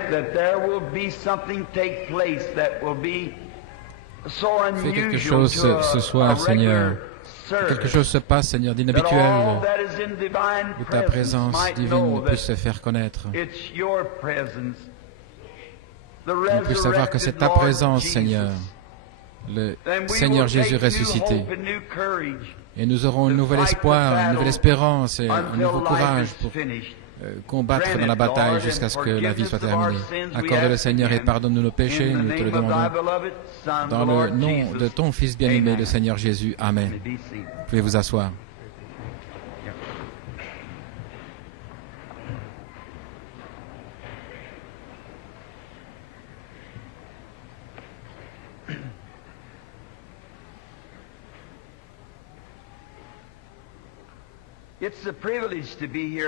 Fais quelque chose ce soir, Seigneur. Quelque chose se passe, Seigneur, d'inhabituel, où ta présence divine puisse se faire connaître. On puisse savoir que c'est ta présence, Seigneur, le Seigneur Jésus ressuscité. Et nous aurons un nouvel espoir, une nouvelle espérance et un nouveau courage pour combattre dans la bataille jusqu'à ce que la vie soit terminée. Accorde-le, Seigneur, et pardonne-nous nos péchés, nous te le demandons. Dans le nom de ton Fils bien-aimé, le Seigneur Jésus. Amen. Vous pouvez vous asseoir.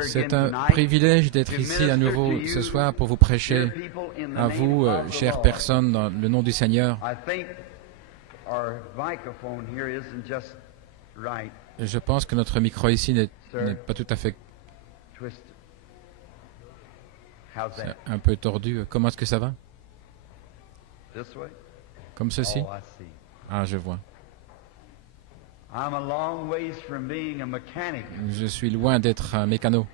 C'est un privilège d'être ici à nouveau ce soir pour vous prêcher à vous, chères personnes, dans le nom du Seigneur. Je pense que notre micro ici n'est pas tout à fait un peu tordu. Comment est-ce que ça va? Comme ceci? Ah, je vois. Je suis loin d'être un mécano.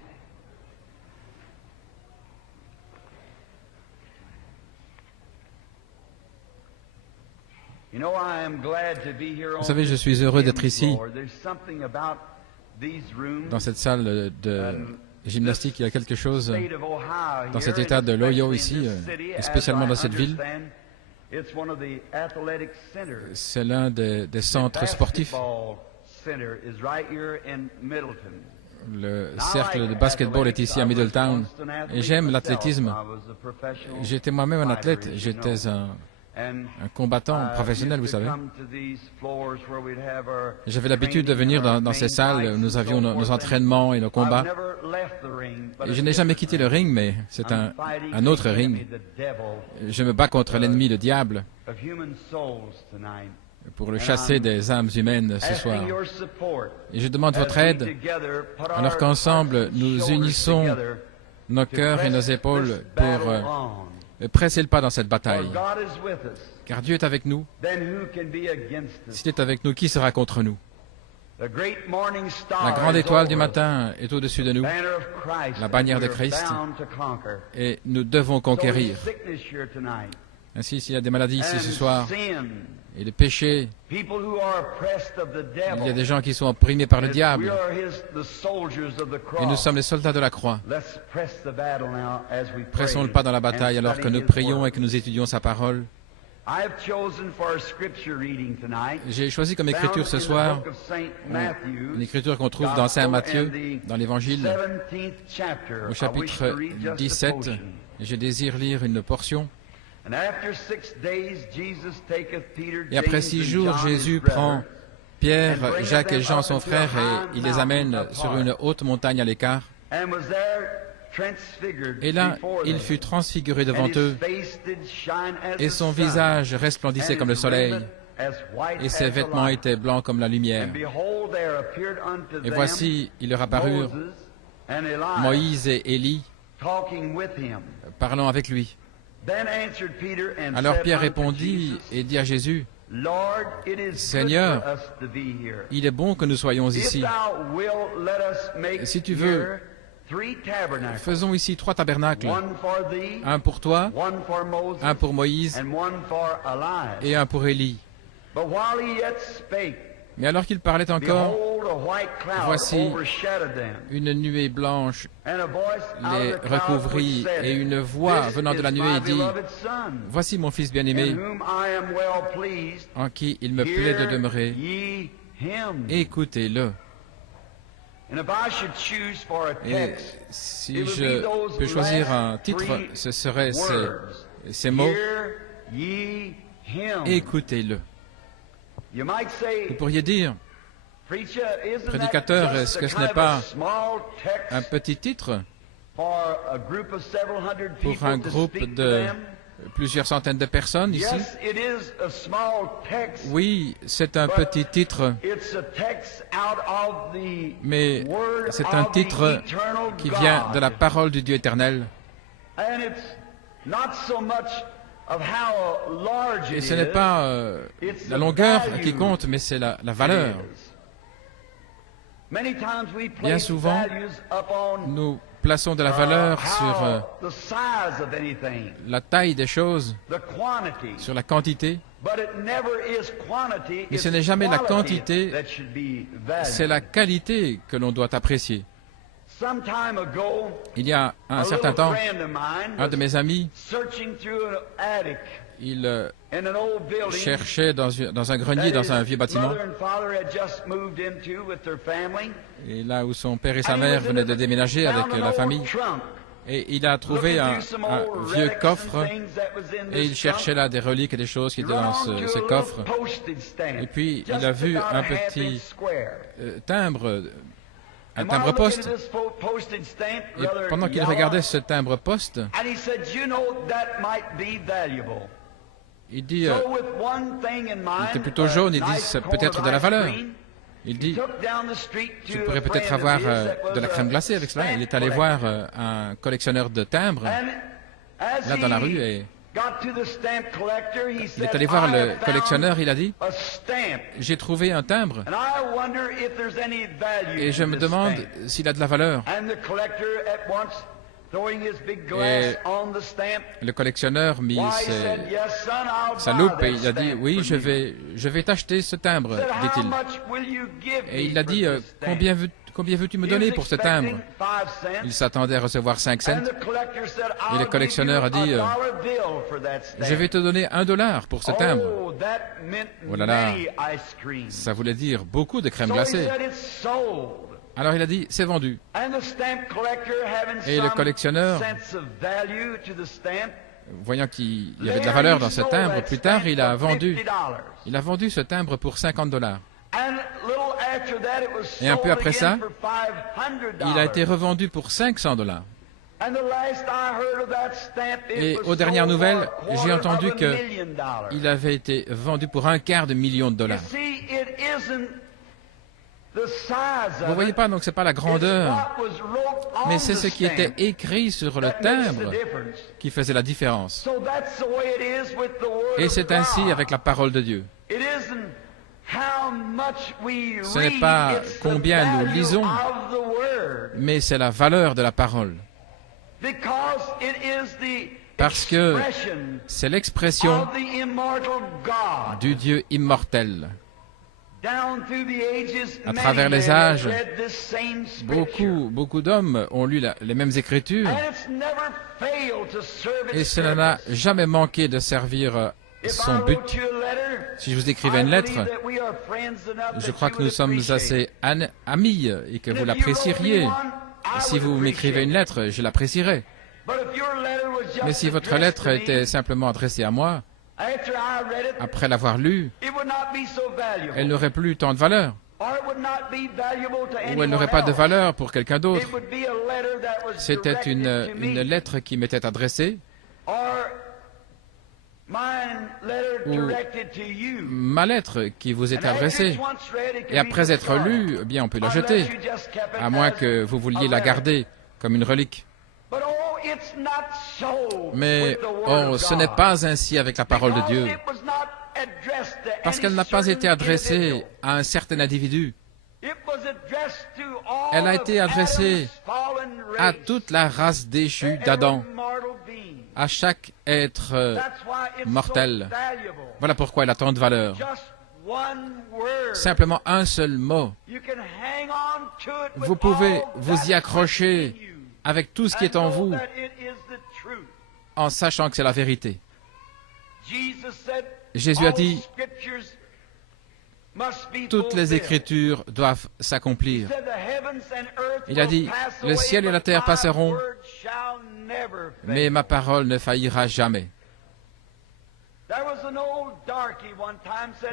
Vous savez, je suis heureux d'être ici, dans cette salle de gymnastique. Il y a quelque chose dans cet état de l'Ohio ici, et spécialement dans cette ville. C'est l'un des centres sportifs. Le cercle de basketball est ici à Middletown. Et j'aime l'athlétisme. J'étais moi-même un athlète. J'étais un combattant professionnel, vous savez. J'avais l'habitude de venir dans ces salles où nous avions nos entraînements et nos combats. Et je n'ai jamais quitté le ring, mais c'est un autre ring. Je me bats contre l'ennemi, le diable, pour le chasser des âmes humaines ce soir. Et je demande votre aide, alors qu'ensemble, nous unissons nos cœurs et nos épaules pour presser le pas dans cette bataille. Car Dieu est avec nous. S'il est avec nous, qui sera contre nous? La grande étoile du matin est au-dessus de nous, la bannière de Christ, et nous devons conquérir. Ainsi, s'il y a des maladies ici ce soir, et des péchés, il y a des gens qui sont opprimés par le diable, et nous sommes les soldats de la croix. Pressons le pas dans la bataille alors que nous prions et que nous étudions sa parole. J'ai choisi comme écriture ce soir une écriture qu'on trouve dans Saint Matthieu, dans l'Évangile, au chapitre 17. Je désire lire une portion. Et après 6 jours, Jésus prend Pierre, Jacques et Jean, son frère, et il les amène sur une haute montagne à l'écart. Et là, il fut transfiguré devant eux, et son visage resplendissait comme le soleil, et ses vêtements étaient blancs comme la lumière. Et voici, il leur apparurent Moïse et Élie, parlant avec lui. Alors Pierre répondit et dit à Jésus, « Seigneur, il est bon que nous soyons ici. Si tu veux, faisons ici 3 tabernacles, un pour toi, un pour Moïse et un pour Élie. » Mais alors qu'il parlait encore, voici, une nuée blanche les recouvrit, et une voix venant de la nuée dit, « Voici mon Fils bien-aimé, en qui il me plaît de demeurer. Écoutez-le. » Et si je peux choisir un titre, ce serait ces mots, « Écoutez-le. » Vous pourriez dire, prédicateur, est-ce que ce n'est pas un petit titre pour un groupe de plusieurs centaines de personnes ici? Oui, c'est un petit titre, mais c'est un titre qui vient de la parole du Dieu éternel. Et ce n'est pas la longueur qui compte, mais c'est la valeur. Bien souvent, nous plaçons de la valeur sur la taille des choses, sur la quantité, mais ce n'est jamais la quantité, c'est la qualité que l'on doit apprécier. Il y a un certain temps, un de mes amis, il cherchait dans un grenier, dans un vieux bâtiment, et là où son père et sa mère venaient de déménager avec la famille, et il a trouvé un vieux coffre, et il cherchait là des reliques et des choses qui étaient dans ce coffre. Et puis il a vu un petit timbre, un timbre-poste. Et pendant qu'il regardait ce timbre-poste, il dit, il était plutôt jaune, il dit, c'est peut-être de la valeur. Il dit, tu pourrais peut-être avoir de la crème glacée avec cela. Il est allé voir un collectionneur de timbres, là dans la rue, et il est allé voir le collectionneur, il a dit, j'ai trouvé un timbre, et je me demande s'il a de la valeur. Et le collectionneur mit sa loupe et il a dit, oui, je vais t'acheter ce timbre, dit-il. Et il a dit, combien veux-tu me donner pour ce timbre? Il s'attendait à recevoir 5 cents. Et le collectionneur a dit, je vais te donner $1 pour ce timbre. Oh là là, ça voulait dire beaucoup de crème glacée. Alors il a dit, c'est vendu. Et le collectionneur, voyant qu'il y avait de la valeur dans ce timbre, plus tard, il a vendu ce timbre pour $50. Et un peu après ça, il a été revendu pour $500. Et aux dernières nouvelles, j'ai entendu qu'il avait été vendu pour $250 000. Vous voyez pas, donc c'est pas la grandeur, mais c'est ce qui était écrit sur le timbre qui faisait la différence. Et c'est ainsi avec la parole de Dieu. Ce n'est pas combien nous lisons, mais c'est la valeur de la parole. Parce que c'est l'expression du Dieu immortel. À travers les âges, beaucoup d'hommes ont lu les mêmes Écritures et cela n'a jamais manqué de servir son but. Si je vous écrivais une lettre, je crois que nous sommes assez amis et que vous l'apprécieriez. Si vous m'écrivez une lettre, je l'apprécierais. Mais si votre lettre était simplement adressée à moi, après l'avoir lue, elle n'aurait plus tant de valeur, ou elle n'aurait pas de valeur pour quelqu'un d'autre. C'était une lettre qui m'était adressée, ou ma lettre qui vous est adressée, et après être lue, eh bien on peut la jeter, à moins que vous vouliez la garder comme une relique. Mais ce n'est pas ainsi avec la parole de Dieu, parce qu'elle n'a pas été adressée à un certain individu. Elle a été adressée à toute la race déchue d'Adam, à chaque être mortel. Voilà pourquoi elle a tant de valeur. Simplement un seul mot. Vous pouvez vous y accrocher avec tout ce qui est en vous, en sachant que c'est la vérité. Jésus a dit, toutes les Écritures doivent s'accomplir. Il a dit, le ciel et la terre passeront, mais ma parole ne faillira jamais.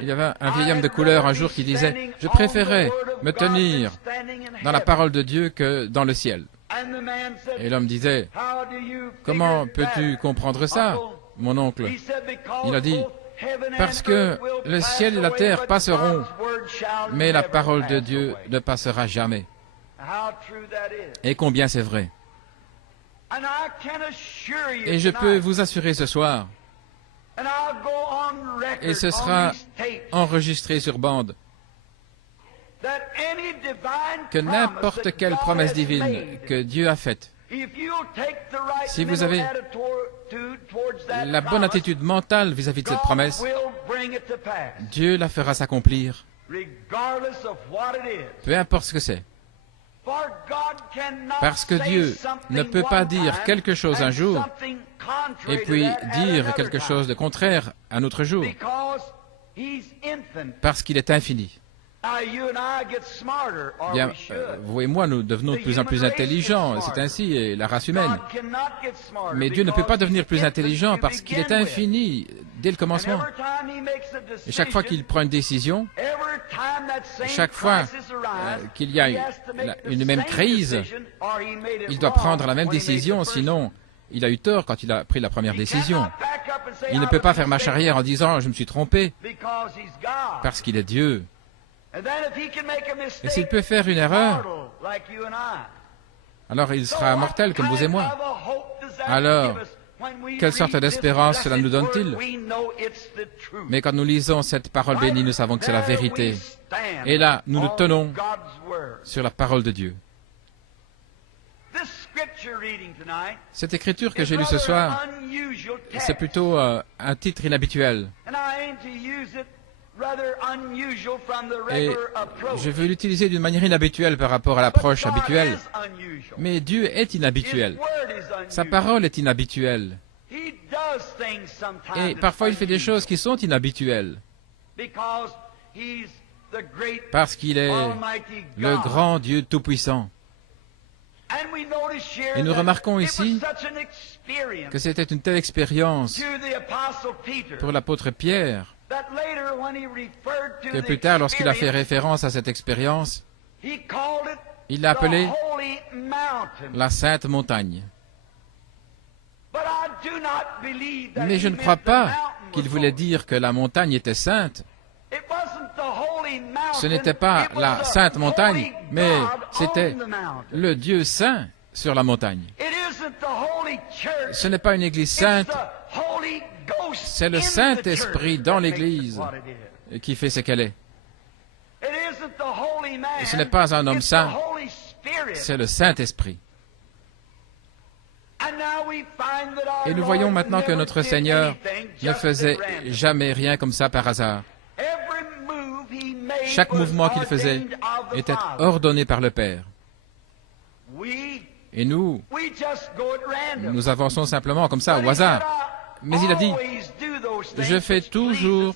Il y avait un vieil homme de couleur un jour qui disait, je préférais me tenir dans la parole de Dieu que dans le ciel. Et l'homme disait, comment peux-tu comprendre ça, mon oncle? Il a dit, parce que le ciel et la terre passeront, mais la parole de Dieu ne passera jamais. Et combien c'est vrai. Et je peux vous assurer ce soir, et ce sera enregistré sur bande, que n'importe quelle promesse divine que Dieu a faite, si vous avez la bonne attitude mentale vis-à-vis de cette promesse, Dieu la fera s'accomplir, peu importe ce que c'est. Parce que Dieu ne peut pas dire quelque chose un jour et puis dire quelque chose de contraire un autre jour, parce qu'il est infini. Bien, vous et moi, nous devenons de plus en plus intelligents, c'est ainsi, et la race humaine. Mais Dieu ne peut pas devenir plus intelligent parce qu'il est infini dès le commencement. Et chaque fois qu'il prend une décision, chaque fois qu'il y a une même crise, il doit prendre la même décision, sinon il a eu tort quand il a pris la première décision. Il ne peut pas faire marche arrière en disant « je me suis trompé » parce qu'il est Dieu. Et s'il peut faire une erreur, alors il sera mortel comme vous et moi. Alors, quelle sorte d'espérance cela nous donne-t-il? Mais quand nous lisons cette parole bénie, nous savons que c'est la vérité. Et là, nous nous tenons sur la parole de Dieu. Cette écriture que j'ai lue ce soir, c'est plutôt un titre inhabituel. Et je veux l'utiliser d'une manière inhabituelle par rapport à l'approche habituelle. Mais Dieu est inhabituel. Sa parole est inhabituelle. Et parfois il fait des choses qui sont inhabituelles. Parce qu'il est le grand Dieu Tout-Puissant. Et nous remarquons ici que c'était une telle expérience pour l'apôtre Pierre, que plus tard, lorsqu'il a fait référence à cette expérience, il l'a appelée la Sainte Montagne. Mais je ne crois pas qu'il voulait dire que la montagne était sainte. Ce n'était pas la Sainte Montagne, mais c'était le Dieu saint sur la montagne. Ce n'est pas une église sainte, c'est le Saint-Esprit dans l'Église qui fait ce qu'elle est. Et ce n'est pas un homme saint, c'est le Saint-Esprit. Et nous voyons maintenant que notre Seigneur ne faisait jamais rien comme ça par hasard. Chaque mouvement qu'il faisait était ordonné par le Père. Et nous avançons simplement comme ça, au hasard. Mais il a dit, je fais toujours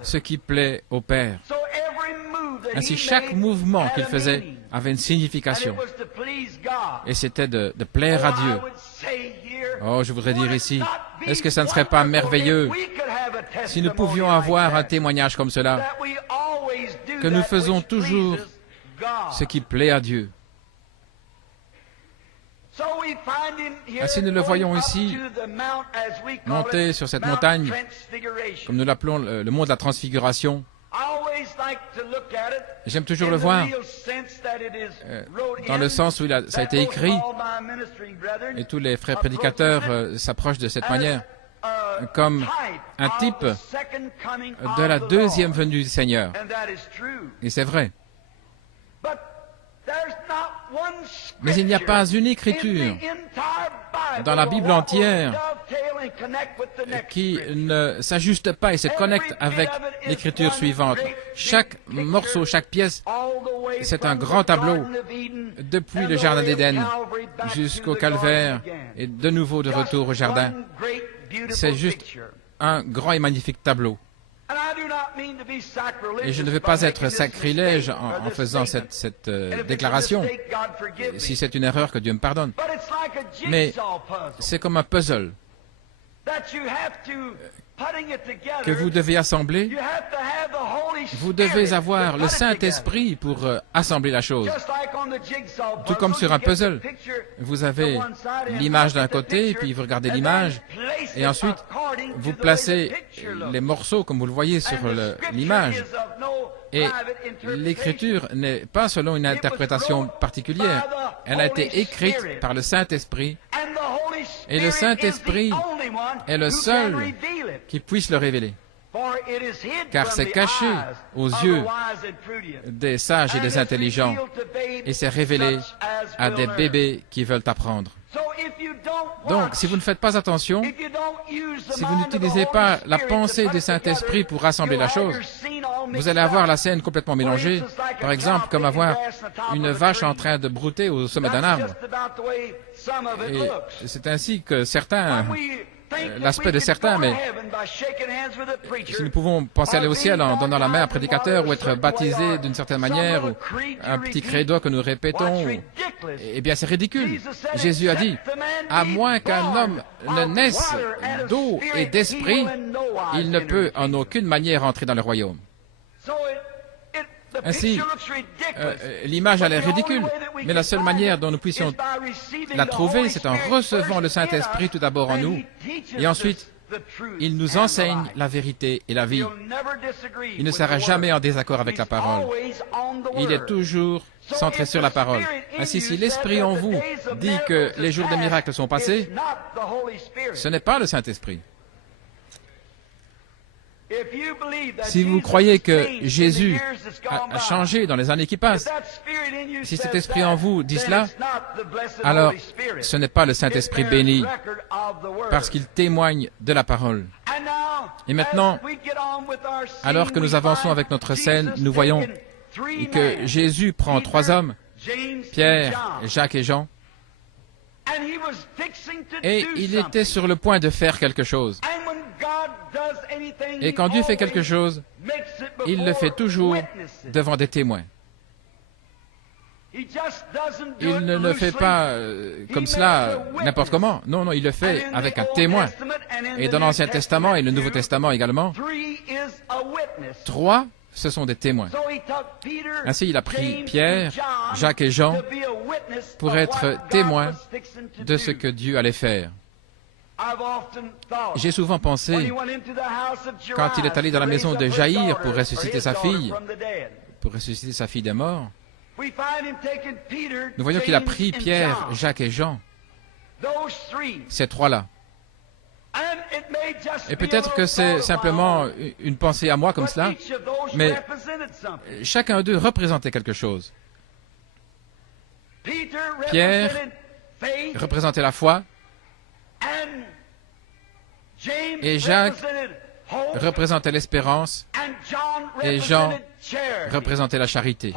ce qui plaît au Père. Ainsi, chaque mouvement qu'il faisait avait une signification. Et c'était de plaire à Dieu. Oh, je voudrais dire ici, est-ce que ça ne serait pas merveilleux si nous pouvions avoir un témoignage comme cela, que nous faisons toujours ce qui plaît à Dieu. Ainsi, nous le voyons ici, monter sur cette montagne, comme nous l'appelons le mont de la Transfiguration. J'aime toujours le voir, dans le sens où ça a été écrit, et tous les frères prédicateurs s'approchent de cette manière, comme un type de la deuxième venue du Seigneur. Et c'est vrai. Mais il n'y a pas une écriture dans la Bible entière qui ne s'ajuste pas et se connecte avec l'écriture suivante. Chaque morceau, chaque pièce, c'est un grand tableau, depuis le Jardin d'Éden jusqu'au Calvaire et de nouveau de retour au Jardin. C'est juste un grand et magnifique tableau. Et je ne veux pas être sacrilège en faisant cette déclaration, si c'est une erreur, que Dieu me pardonne. Mais c'est comme un puzzle que vous devez assembler. Vous devez avoir le Saint-Esprit pour assembler la chose. Tout comme sur un puzzle. Vous avez l'image d'un côté, puis vous regardez l'image, et ensuite vous placez les morceaux comme vous le voyez sur l'image. Et l'écriture n'est pas selon une interprétation particulière. Elle a été écrite par le Saint-Esprit, Et le Saint-Esprit est le seul qui puisse le révéler. Car c'est caché aux yeux des sages et des intelligents, et c'est révélé à des bébés qui veulent apprendre. Donc, si vous ne faites pas attention, si vous n'utilisez pas la pensée du Saint-Esprit pour rassembler la chose, vous allez avoir la scène complètement mélangée, par exemple, comme avoir une vache en train de brouter au sommet d'un arbre. Et c'est ainsi que certains... l'aspect de certains, mais si nous pouvons penser aller au ciel en donnant la main à un prédicateur ou être baptisé d'une certaine manière, ou un petit credo que nous répétons, eh bien c'est ridicule. Jésus a dit, à moins qu'un homme ne naisse d'eau et d'esprit, il ne peut en aucune manière entrer dans le royaume. Ainsi, l'image a l'air ridicule, mais la seule manière dont nous puissions la trouver, c'est en recevant le Saint-Esprit tout d'abord en nous, et ensuite, il nous enseigne la vérité et la vie. Il ne sera jamais en désaccord avec la parole. Il est toujours centré sur la parole. Ainsi, si l'Esprit en vous dit que les jours des miracles sont passés, ce n'est pas le Saint-Esprit. Si vous croyez que Jésus a changé dans les années qui passent, si cet esprit en vous dit cela, alors ce n'est pas le Saint-Esprit béni, parce qu'il témoigne de la parole. Et maintenant, alors que nous avançons avec notre scène, nous voyons que Jésus prend trois hommes, Pierre, Jacques et Jean, et il était sur le point de faire quelque chose. Et quand Dieu fait quelque chose, il le fait toujours devant des témoins. Il ne le fait pas comme cela, n'importe comment. Non, non, il le fait avec un témoin. Et dans l'Ancien Testament et le Nouveau Testament également, trois, ce sont des témoins. Ainsi, il a pris Pierre, Jacques et Jean pour être témoins de ce que Dieu allait faire. J'ai souvent pensé, quand il est allé dans la maison de Jaïr pour ressusciter sa fille des morts, nous voyons qu'il a pris Pierre, Jacques et Jean, ces trois-là. Et peut-être que c'est simplement une pensée à moi comme cela, mais chacun d'eux représentait quelque chose. Pierre représentait la foi, et Jacques représentait l'espérance, et Jean représentait la charité.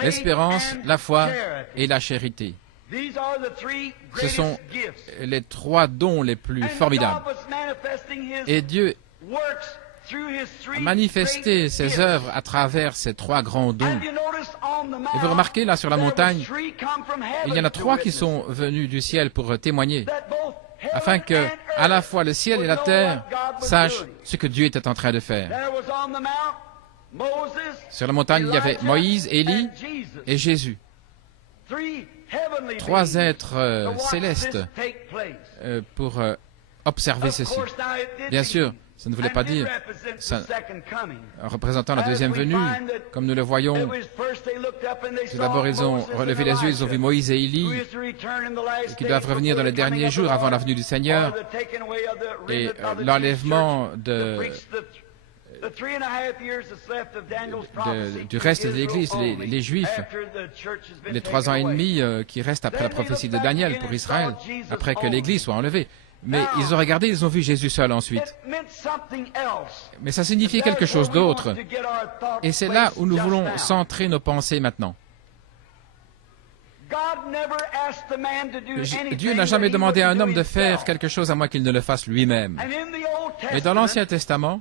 L'espérance, la foi et la charité. Ce sont les trois dons les plus formidables. Et Dieu a manifesté ses œuvres à travers ces trois grands dons. Et vous remarquez, là, sur la montagne, il y en a trois qui sont venus du ciel pour témoigner, afin que, à la fois le ciel et la terre sachent ce que Dieu était en train de faire. Sur la montagne, il y avait Moïse, Élie et Jésus. Trois êtres célestes pour observer ceci. Bien sûr, ça ne voulait pas dire, en représentant la deuxième venue, comme nous le voyons. Tout d'abord, ils ont relevé les yeux, ils ont vu Moïse et Élie, qui doivent revenir dans les derniers jours avant la venue du Seigneur, et l'enlèvement du reste de l'Église, les Juifs, les 3 ans et demi qui restent après la prophétie de Daniel pour Israël, après que l'Église soit enlevée. Mais ils ont regardé, ils ont vu Jésus seul ensuite. Mais ça signifiait quelque chose d'autre. Et c'est là où nous voulons centrer nos pensées maintenant. Dieu n'a jamais demandé à un homme de faire quelque chose à moins qu'il ne le fasse lui-même. Et dans l'Ancien Testament,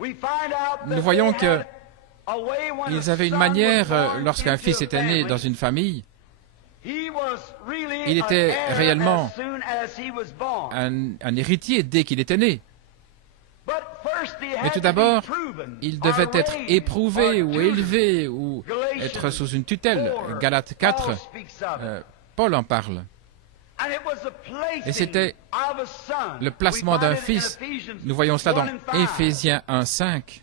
nous voyons qu'ils avaient une manière, lorsqu'un fils était né dans une famille, il était réellement un héritier dès qu'il était né. Mais tout d'abord, il devait être éprouvé ou élevé ou être sous une tutelle. Galates 4, Paul en parle. Et c'était le placement d'un fils. Nous voyons cela dans Éphésiens 1:5.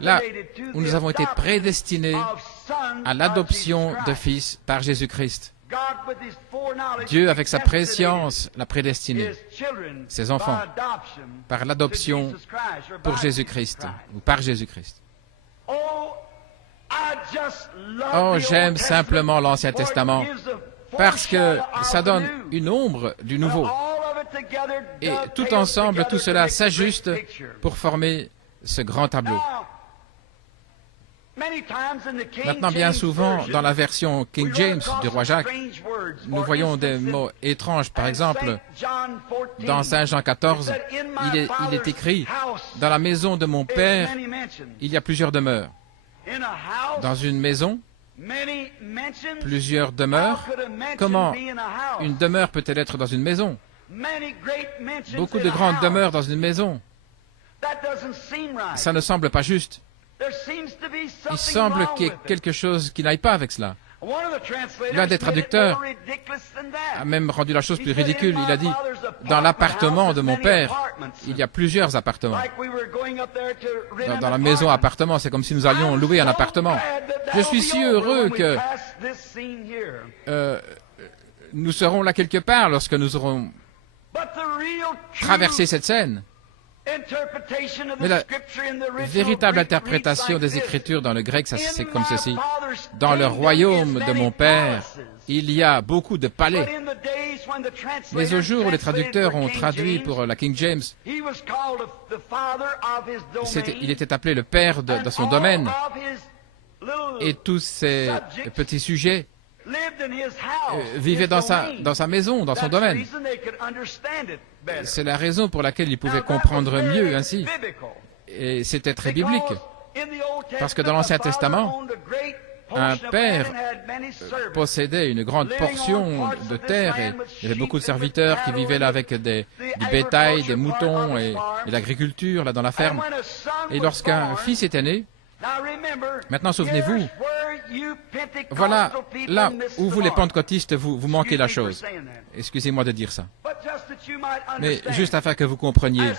Là où nous avons été prédestinés à l'adoption de fils par Jésus-Christ. Dieu, avec sa préscience, l'a prédestiné, ses enfants, par l'adoption pour Jésus-Christ, ou par Jésus-Christ. Oh, j'aime simplement l'Ancien Testament, parce que ça donne une ombre du Nouveau. Et tout ensemble, tout cela s'ajuste pour former ce grand tableau. Maintenant, bien souvent, dans la version King James du roi Jacques, nous voyons des mots étranges. Par exemple, dans Saint Jean 14, il est écrit « Dans la maison de mon Père, il y a plusieurs demeures. » Dans une maison, plusieurs demeures. Comment une demeure peut-elle être dans une maison? Beaucoup de grandes demeures dans une maison. Ça ne semble pas juste. Il semble qu'il y ait quelque chose qui n'aille pas avec cela. L'un des traducteurs a même rendu la chose plus ridicule. Il a dit, dans l'appartement de mon père, il y a plusieurs appartements. Dans la maison appartement, c'est comme si nous allions louer un appartement. Je suis si heureux que nous serons là quelque part lorsque nous aurons traversé cette scène. Mais la véritable interprétation des Écritures dans le grec, c'est comme ceci. Dans le royaume de mon Père, il y a beaucoup de palais. Mais au jour où les traducteurs ont traduit pour la King James, il était appelé le père de son domaine. Et tous ces petits sujets vivaient dans sa maison, dans son domaine. C'est la raison pour laquelle il pouvait comprendre mieux ainsi. Et c'était très biblique. Parce que dans l'Ancien Testament, un père possédait une grande portion de terre et il y avait beaucoup de serviteurs qui vivaient là avec du bétail, des moutons et l'agriculture là dans la ferme. Et lorsqu'un fils était né, maintenant souvenez-vous, voilà là où vous les pentecôtistes, vous manquez la chose. Excusez-moi de dire ça. Mais juste afin que vous compreniez,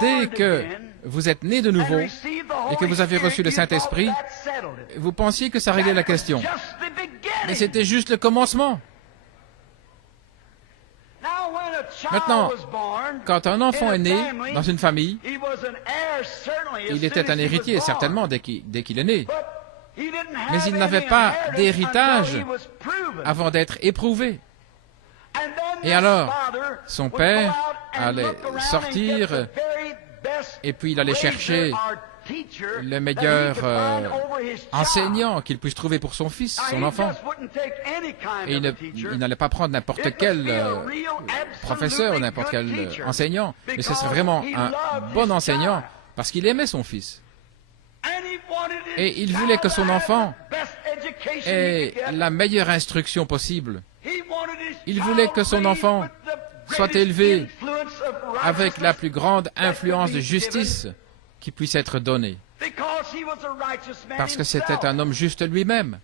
dès que vous êtes né de nouveau et que vous avez reçu le Saint-Esprit, vous pensiez que ça réglait la question. Mais c'était juste le commencement. Maintenant, quand un enfant est né dans une famille, il était un héritier, certainement, dès qu'il est né. Mais il n'avait pas d'héritage avant d'être éprouvé. Et alors, son père allait sortir et puis il allait chercher le meilleur enseignant qu'il puisse trouver pour son fils, son enfant. Et il n'allait pas prendre n'importe quel professeur, n'importe quel enseignant, mais ce serait vraiment un bon enseignant parce qu'il aimait son fils. Et il voulait que son enfant ait la meilleure instruction possible. Il voulait que son enfant soit élevé avec la plus grande influence de justice qui puisse être donnée. Parce que c'était un homme juste lui-même.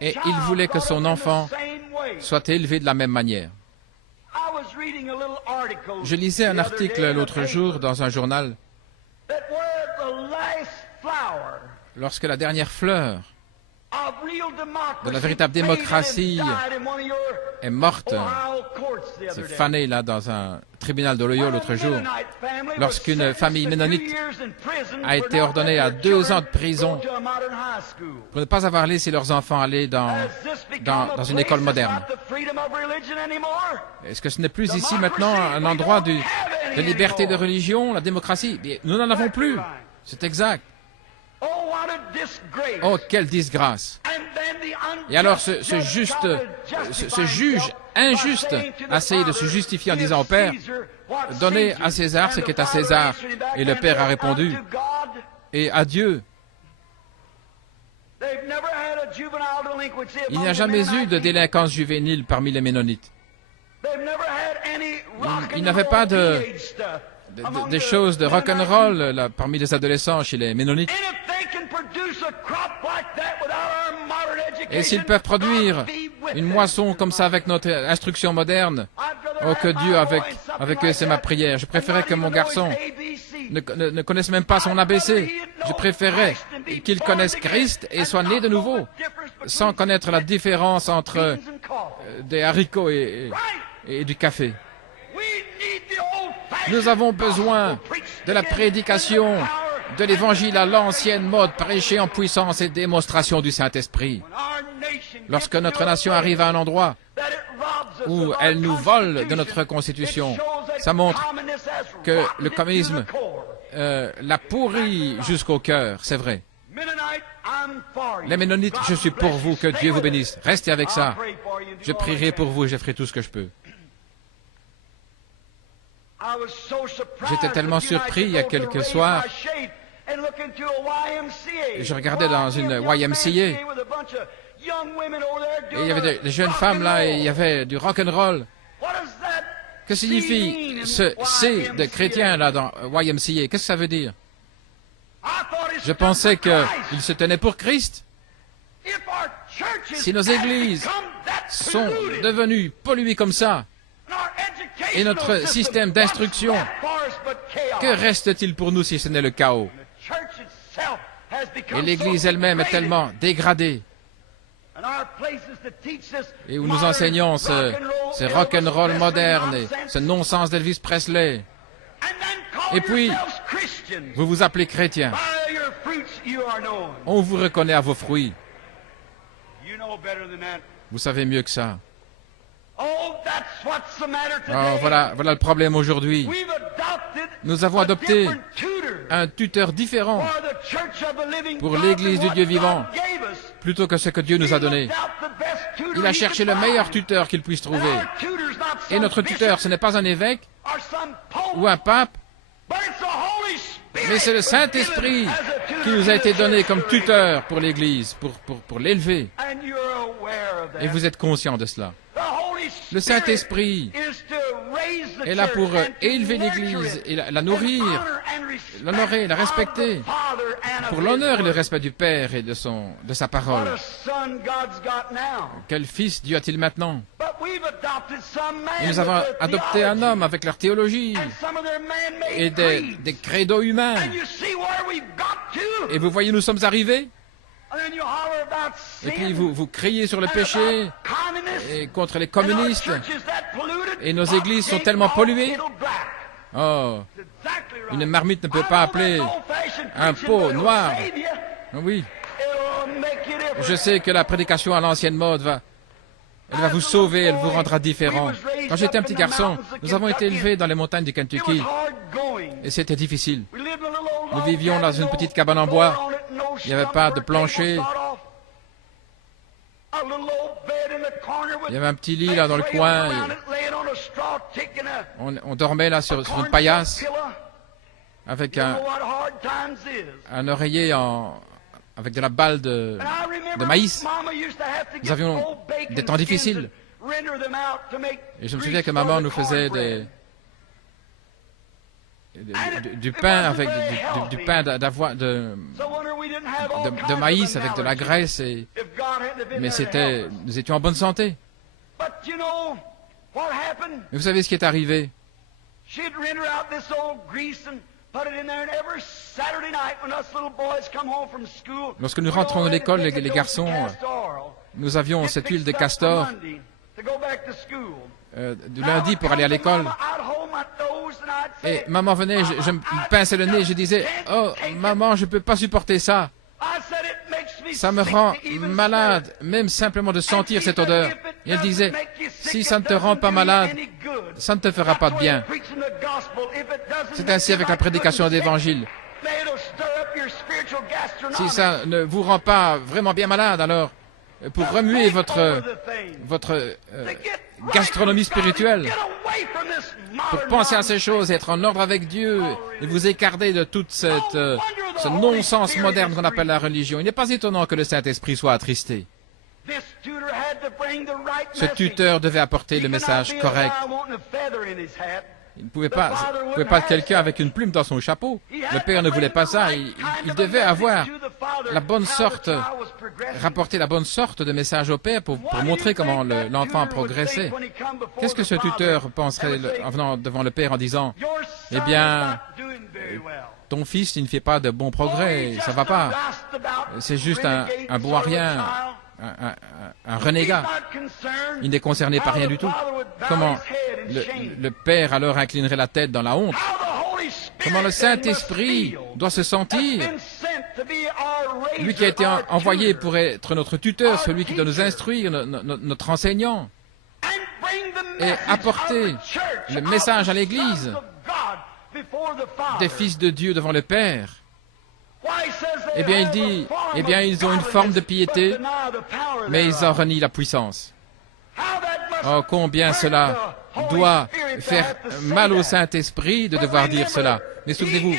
Et il voulait que son enfant soit élevé de la même manière. Je lisais un article l'autre jour dans un journal. Lorsque la dernière fleur de la véritable démocratie est morte, c'est fané là dans un tribunal d'Ohio l'autre jour, lorsqu'une famille ménonite a été ordonnée à 2 ans de prison pour ne pas avoir laissé leurs enfants aller dans une école moderne. Est-ce que ce n'est plus ici maintenant un endroit de liberté de religion, la démocratie? Nous n'en avons plus. C'est exact. Oh, quelle disgrâce! Et alors ce juge injuste a essayé de se justifier en disant au Père, donnez à César ce qui est à César. Et le Père a répondu, et à Dieu. Il n'y a jamais eu de délinquance juvénile parmi les Ménonites. Il n'y avait pas des choses de rock'n'roll là, parmi les adolescents chez les Ménonites. Et s'ils peuvent produire une moisson comme ça avec notre instruction moderne, oh que Dieu avec eux, c'est ma prière. Je préférais que mon garçon ne connaisse même pas son ABC. Je préférais qu'il connaisse Christ et soit né de nouveau. sans connaître la différence entre des haricots et du café. Nous avons besoin de la prédication de l'Évangile à l'ancienne mode, prêchée en puissance et démonstration du Saint-Esprit. Lorsque notre nation arrive à un endroit où elle nous vole de notre Constitution, ça montre que le communisme l'a pourri jusqu'au cœur, c'est vrai. Les Ménonites, je suis pour vous, que Dieu vous bénisse. Restez avec ça. Je prierai pour vous et je ferai tout ce que je peux. J'étais tellement surpris il y a quelques soirs. Je regardais dans une YMCA. Et il y avait des jeunes femmes là et il y avait du rock'n'roll. Que signifie ce C de chrétien là dans YMCA? Qu'est-ce que ça veut dire? Je pensais qu'ils se tenaient pour Christ. Si nos églises sont devenues polluées comme ça, et notre système d'instruction, que reste-t-il pour nous si ce n'est le chaos? Et l'Église elle-même est tellement dégradée. Et où nous enseignons ce rock'n'roll moderne et ce non-sens d'Elvis Presley. Et puis, vous vous appelez chrétien. On vous reconnaît à vos fruits. Vous savez mieux que ça. Oh, voilà le problème aujourd'hui. Nous avons adopté un tuteur différent pour l'Église du Dieu vivant, plutôt que ce que Dieu nous a donné. Il a cherché le meilleur tuteur qu'il puisse trouver. Et notre tuteur, ce n'est pas un évêque ou un pape, mais c'est le Saint-Esprit qui nous a été donné comme tuteur pour l'Église, pour l'élever. Et vous êtes conscient de cela. Le Saint-Esprit est là pour élever l'Église et la nourrir, l'honorer, la respecter, pour l'honneur et le respect du Père et de sa parole. Quel fils Dieu a-t-il maintenant? Et nous avons adopté un homme avec leur théologie et des credos humains. Et vous voyez, nous sommes arrivés. Et puis vous criez sur le péché et contre les communistes. Et nos églises sont tellement polluées. Oh, une marmite ne peut pas appeler un pot noir. Oui. Je sais que la prédication à l'ancienne mode elle va vous sauver, elle vous rendra différent. Quand j'étais un petit garçon, nous avons été élevés dans les montagnes du Kentucky. Et c'était difficile. Nous vivions dans une petite cabane en bois. Il n'y avait pas de plancher. Il y avait un petit lit là dans le coin. On dormait là sur une paillasse avec un oreiller avec de la balle de maïs. Nous avions des temps difficiles. Et je me souviens que maman nous faisait du pain avec du pain de maïs avec de la graisse. Mais nous étions en bonne santé. Mais vous savez ce qui est arrivé? Lorsque nous rentrons à l'école, les garçons, nous avions cette huile de castor du lundi pour aller à l'école. Et maman venait, je me pinçais le nez et je disais, « Oh, maman, je ne peux pas supporter ça. Ça me rend malade, même simplement de sentir cette odeur. » Et elle disait, « Si ça ne te rend pas malade, ça ne te fera pas de bien. » C'est ainsi avec la prédication d'Évangile. Si ça ne vous rend pas vraiment bien malade, alors, pour remuer votre gastronomie spirituelle, pour penser à ces choses, être en ordre avec Dieu et vous écarter de toute ce non-sens moderne qu'on appelle la religion. Il n'est pas étonnant que le Saint-Esprit soit attristé. Ce tuteur devait apporter le message correct. Il ne pouvait pas être quelqu'un avec une plume dans son chapeau. Le Père ne voulait pas ça. Il devait avoir la bonne sorte, rapporter la bonne sorte de message au Père pour montrer comment l'enfant progressait. Qu'est-ce que ce tuteur penserait en venant devant le Père en disant, « Eh bien, ton fils, il ne fait pas de bons progrès, ça va pas. C'est juste un bon à rien. un renégat. Il n'est concerné par rien du tout. Comment le Père alors inclinerait la tête dans la honte? Comment le Saint-Esprit doit se sentir? Lui qui a été envoyé pour être notre tuteur, celui qui doit nous instruire, notre enseignant, et apporter le message à l'Église des fils de Dieu devant le Père. Eh bien, il dit, ils ont une forme de piété, mais ils en renient la puissance. Oh, combien cela doit faire mal au Saint-Esprit de devoir dire cela. Mais souvenez-vous,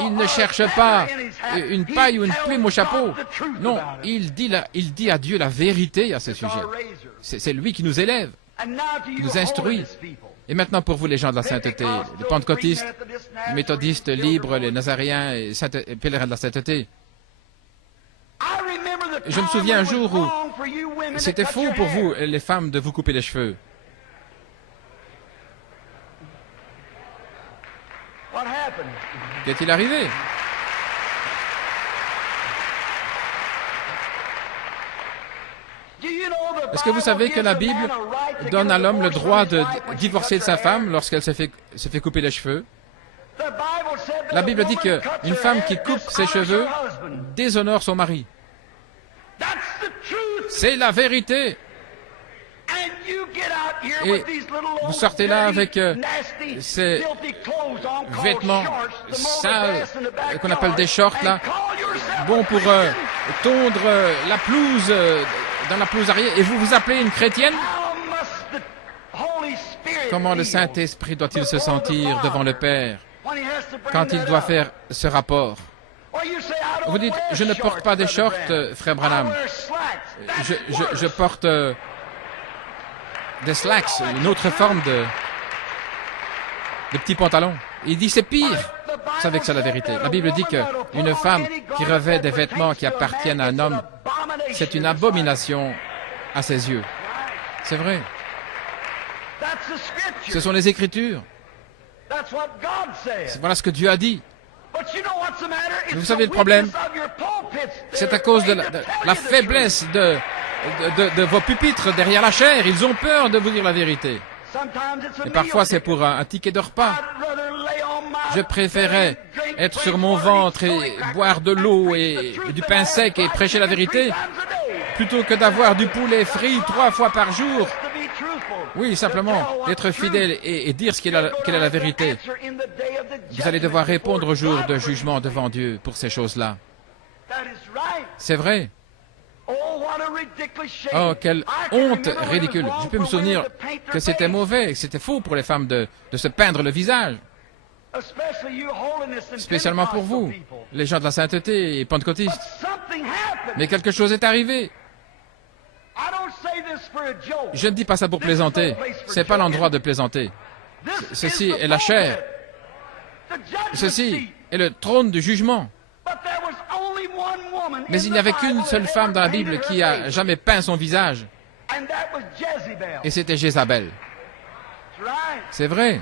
il ne cherche pas une paille ou une plume au chapeau. Non, il dit à Dieu la vérité à ce sujet. C'est lui qui nous élève, qui nous instruit. Et maintenant pour vous les gens de la sainteté, les pentecôtistes, les méthodistes libres, les nazaréens et pèlerins de la sainteté. Je me souviens un jour où c'était faux pour vous, les femmes, de vous couper les cheveux. Qu'est-il arrivé? Est-ce que vous savez que la Bible donne à l'homme le droit de divorcer de sa femme lorsqu'elle se fait couper les cheveux? La Bible dit qu'une femme qui coupe ses cheveux déshonore son mari. C'est la vérité. Et vous sortez là avec ces vêtements sales qu'on appelle des shorts là, bon pour tondre la pelouse dans la pelouse arrière, et vous vous appelez une chrétienne? Comment le Saint-Esprit doit-il se sentir devant le Père quand il doit faire ce rapport? Vous dites, je ne porte pas des shorts, frère Branham. Je porte des slacks, une autre forme de petits pantalons. Il dit, c'est pire. Vous savez que c'est la vérité. La Bible dit qu'une femme qui revêt des vêtements qui appartiennent à un homme, c'est une abomination à ses yeux. C'est vrai. Ce sont les Écritures. Voilà ce que Dieu a dit. Mais vous savez le problème? C'est à cause de la faiblesse de vos pupitres derrière la chair. Ils ont peur de vous dire la vérité. Et parfois c'est pour un ticket de repas. Je préférais être sur mon ventre et boire de l'eau et du pain sec et prêcher la vérité plutôt que d'avoir du poulet frit 3 fois par jour. Oui, simplement, d'être fidèle et dire quelle est la vérité. Vous allez devoir répondre au jour de jugement devant Dieu pour ces choses-là. C'est vrai. Oh, quelle honte ridicule. Je peux me souvenir que c'était mauvais, que c'était faux pour les femmes de se peindre le visage. Spécialement pour vous, les gens de la sainteté et pentecôtistes. Mais quelque chose est arrivé. Je ne dis pas ça pour plaisanter. Ce n'est pas l'endroit de plaisanter. Ceci est la chair. Ceci est le trône du jugement. Mais il n'y avait qu'une seule femme dans la Bible qui a jamais peint son visage. Et c'était Jézabel. C'est vrai.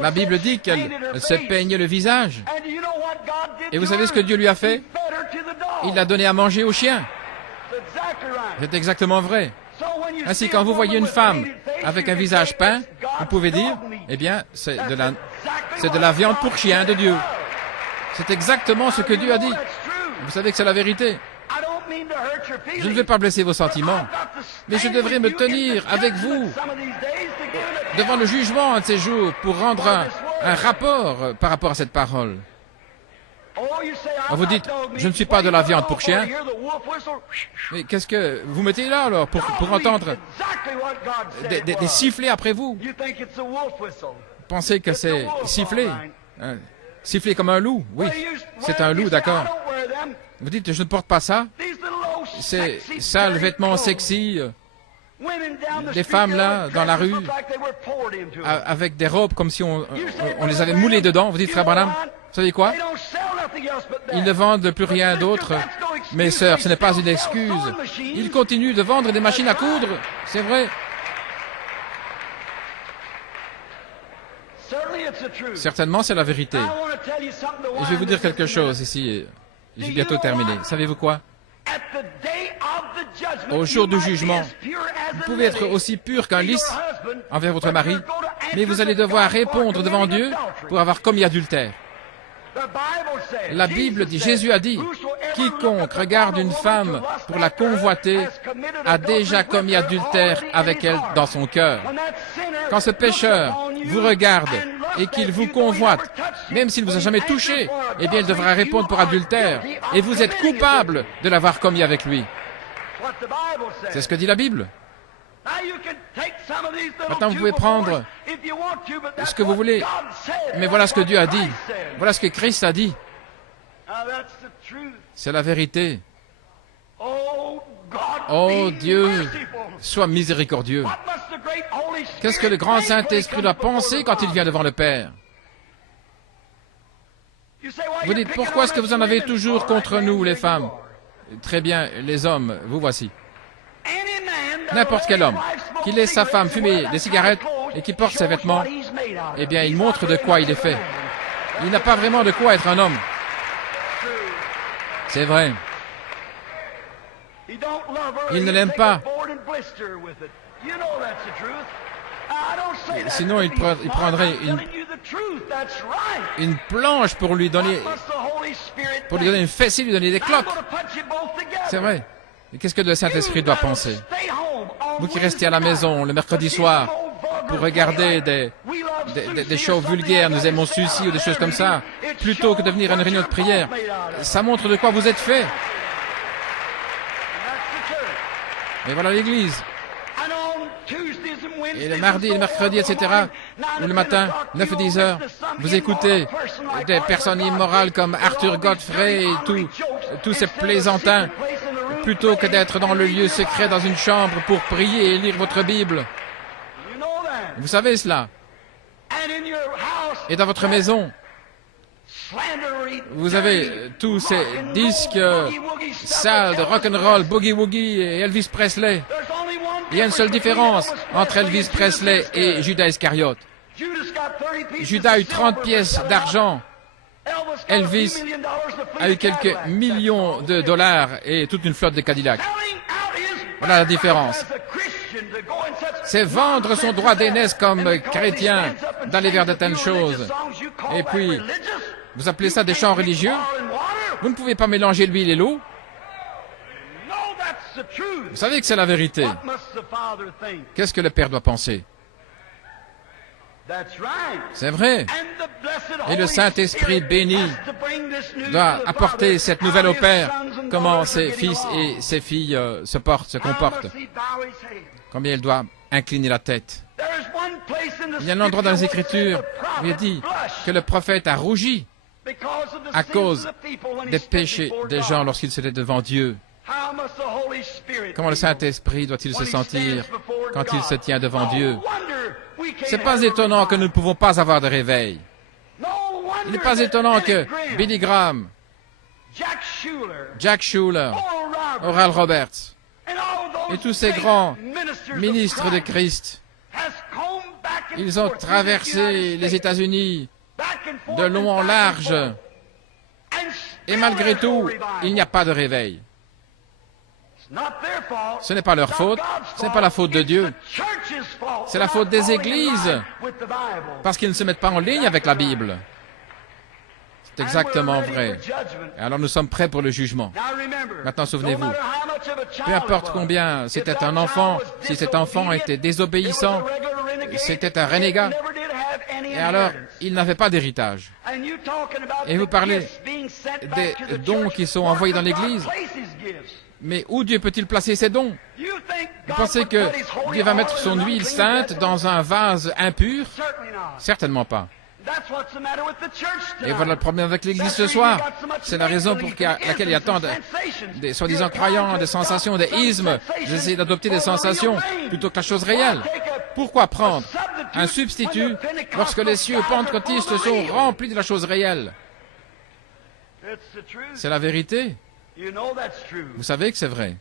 La Bible dit qu'elle se peignait le visage. Et vous savez ce que Dieu lui a fait? Il l'a donné à manger aux chiens. C'est exactement vrai. Ainsi, quand vous voyez une femme avec un visage peint, vous pouvez dire, eh bien, c'est de la viande pour chien de Dieu. C'est exactement ce que Dieu a dit. Vous savez que c'est la vérité. Je ne veux pas blesser vos sentiments, mais je devrais me tenir avec vous devant le jugement un de ces jours pour rendre un rapport par rapport à cette parole. Vous dites, je ne suis pas de la viande pour chien. Mais qu'est-ce que vous mettez là alors pour entendre des sifflets après vous? Pensez que c'est siffler. Siffler comme un loup, oui. C'est un loup, d'accord. Vous dites, je ne porte pas ça. Ces sales vêtements sexy. Des femmes là, dans la rue, avec des robes comme si on les avait moulées dedans. Vous dites, frère Branham, vous savez quoi? Ils ne vendent plus rien d'autre. Mes sœurs, ce n'est pas une excuse. Ils continuent de vendre des machines à coudre. C'est vrai. Certainement, c'est la vérité. Et je vais vous dire quelque chose ici. J'ai bientôt terminé. Savez-vous quoi? Au jour du jugement, vous pouvez être aussi pur qu'un lys envers votre mari, mais vous allez devoir répondre devant Dieu pour avoir commis adultère. La Bible dit, Jésus a dit, « Quiconque regarde une femme pour la convoiter a déjà commis adultère avec elle dans son cœur. » Quand ce pécheur vous regarde et qu'il vous convoite, même s'il ne vous a jamais touché, eh bien il devra répondre pour adultère, et vous êtes coupable de l'avoir commis avec lui. C'est ce que dit la Bible. Maintenant, vous pouvez prendre ce que vous voulez, mais voilà ce que Dieu a dit. Voilà ce que Christ a dit. C'est la vérité. Oh Dieu, sois miséricordieux. Qu'est-ce que le grand Saint-Esprit doit penser quand il vient devant le Père? Vous dites, pourquoi est-ce que vous en avez toujours contre nous, les femmes? Très bien, les hommes, vous voici. N'importe quel homme qui laisse sa femme fumer des cigarettes et qui porte ses vêtements, eh bien, il montre de quoi il est fait. Il n'a pas vraiment de quoi être un homme. C'est vrai. Il ne l'aime pas. Sinon, il prendrait une planche pour lui donner une fessée, lui donner des cloques. C'est vrai. Et qu'est-ce que le Saint-Esprit doit penser? Vous qui restez à la maison le mercredi soir pour regarder des shows vulgaires, nous aimons ceci ou des choses comme ça, plutôt que de venir à une réunion de prière, ça montre de quoi vous êtes fait. Et voilà l'Église. Et le mardi, le mercredi, etc., ou le matin, 9 ou 10 heures, vous écoutez des personnes immorales comme Arthur Godfrey et tous ces plaisantins, plutôt que d'être dans le lieu secret dans une chambre pour prier et lire votre Bible. Vous savez cela. Et dans votre maison, vous avez tous ces disques sales de rock'n'roll, boogie-woogie et Elvis Presley. Il y a une seule différence entre Elvis Presley et Judas Iscariote. Judas a eu 30 pièces d'argent. Elvis a eu quelques millions de dollars et toute une flotte de Cadillac. Voilà la différence. C'est vendre son droit d'aînesse comme chrétien d'aller vers de telles choses. Et puis, vous appelez ça des chants religieux? Vous ne pouvez pas mélanger l'huile et l'eau. Vous savez que c'est la vérité. Qu'est-ce que le Père doit penser? C'est vrai. Et le Saint-Esprit béni doit apporter cette nouvelle au Père. Comment ses fils et ses filles se comportent. Combien il doit incliner la tête. Il y a un endroit dans les Écritures où il dit que le prophète a rougi à cause des péchés des gens lorsqu'ils étaient devant Dieu. Comment le Saint-Esprit doit-il se sentir quand il se tient devant Dieu? C'est pas étonnant que nous ne pouvons pas avoir de réveil. Il n'est pas étonnant que Billy Graham, Jack Shuler, Oral Roberts et tous ces grands ministres de Christ, ils ont traversé les États-Unis de long en large et malgré tout, il n'y a pas de réveil. Ce n'est pas leur faute, ce n'est pas la faute de Dieu, c'est la faute des églises, parce qu'ils ne se mettent pas en ligne avec la Bible. C'est exactement vrai. Et alors nous sommes prêts pour le jugement. Maintenant, souvenez-vous, peu importe combien c'était un enfant, si cet enfant était désobéissant, c'était un renégat, et alors il n'avait pas d'héritage. Et vous parlez des dons qui sont envoyés dans l'Église. Mais où Dieu peut-il placer ses dons? Vous pensez que Dieu va mettre son huile sainte dans un vase impur? Certainement pas. Et voilà le problème avec l'Église ce soir. C'est la raison pour laquelle il y a tant des soi-disant croyants, des sensations, des ismes. J'essaie d'adopter des sensations plutôt que la chose réelle. Pourquoi prendre un substitut lorsque les cieux pentecôtistes sont remplis de la chose réelle? C'est la vérité. Vous savez que c'est vrai.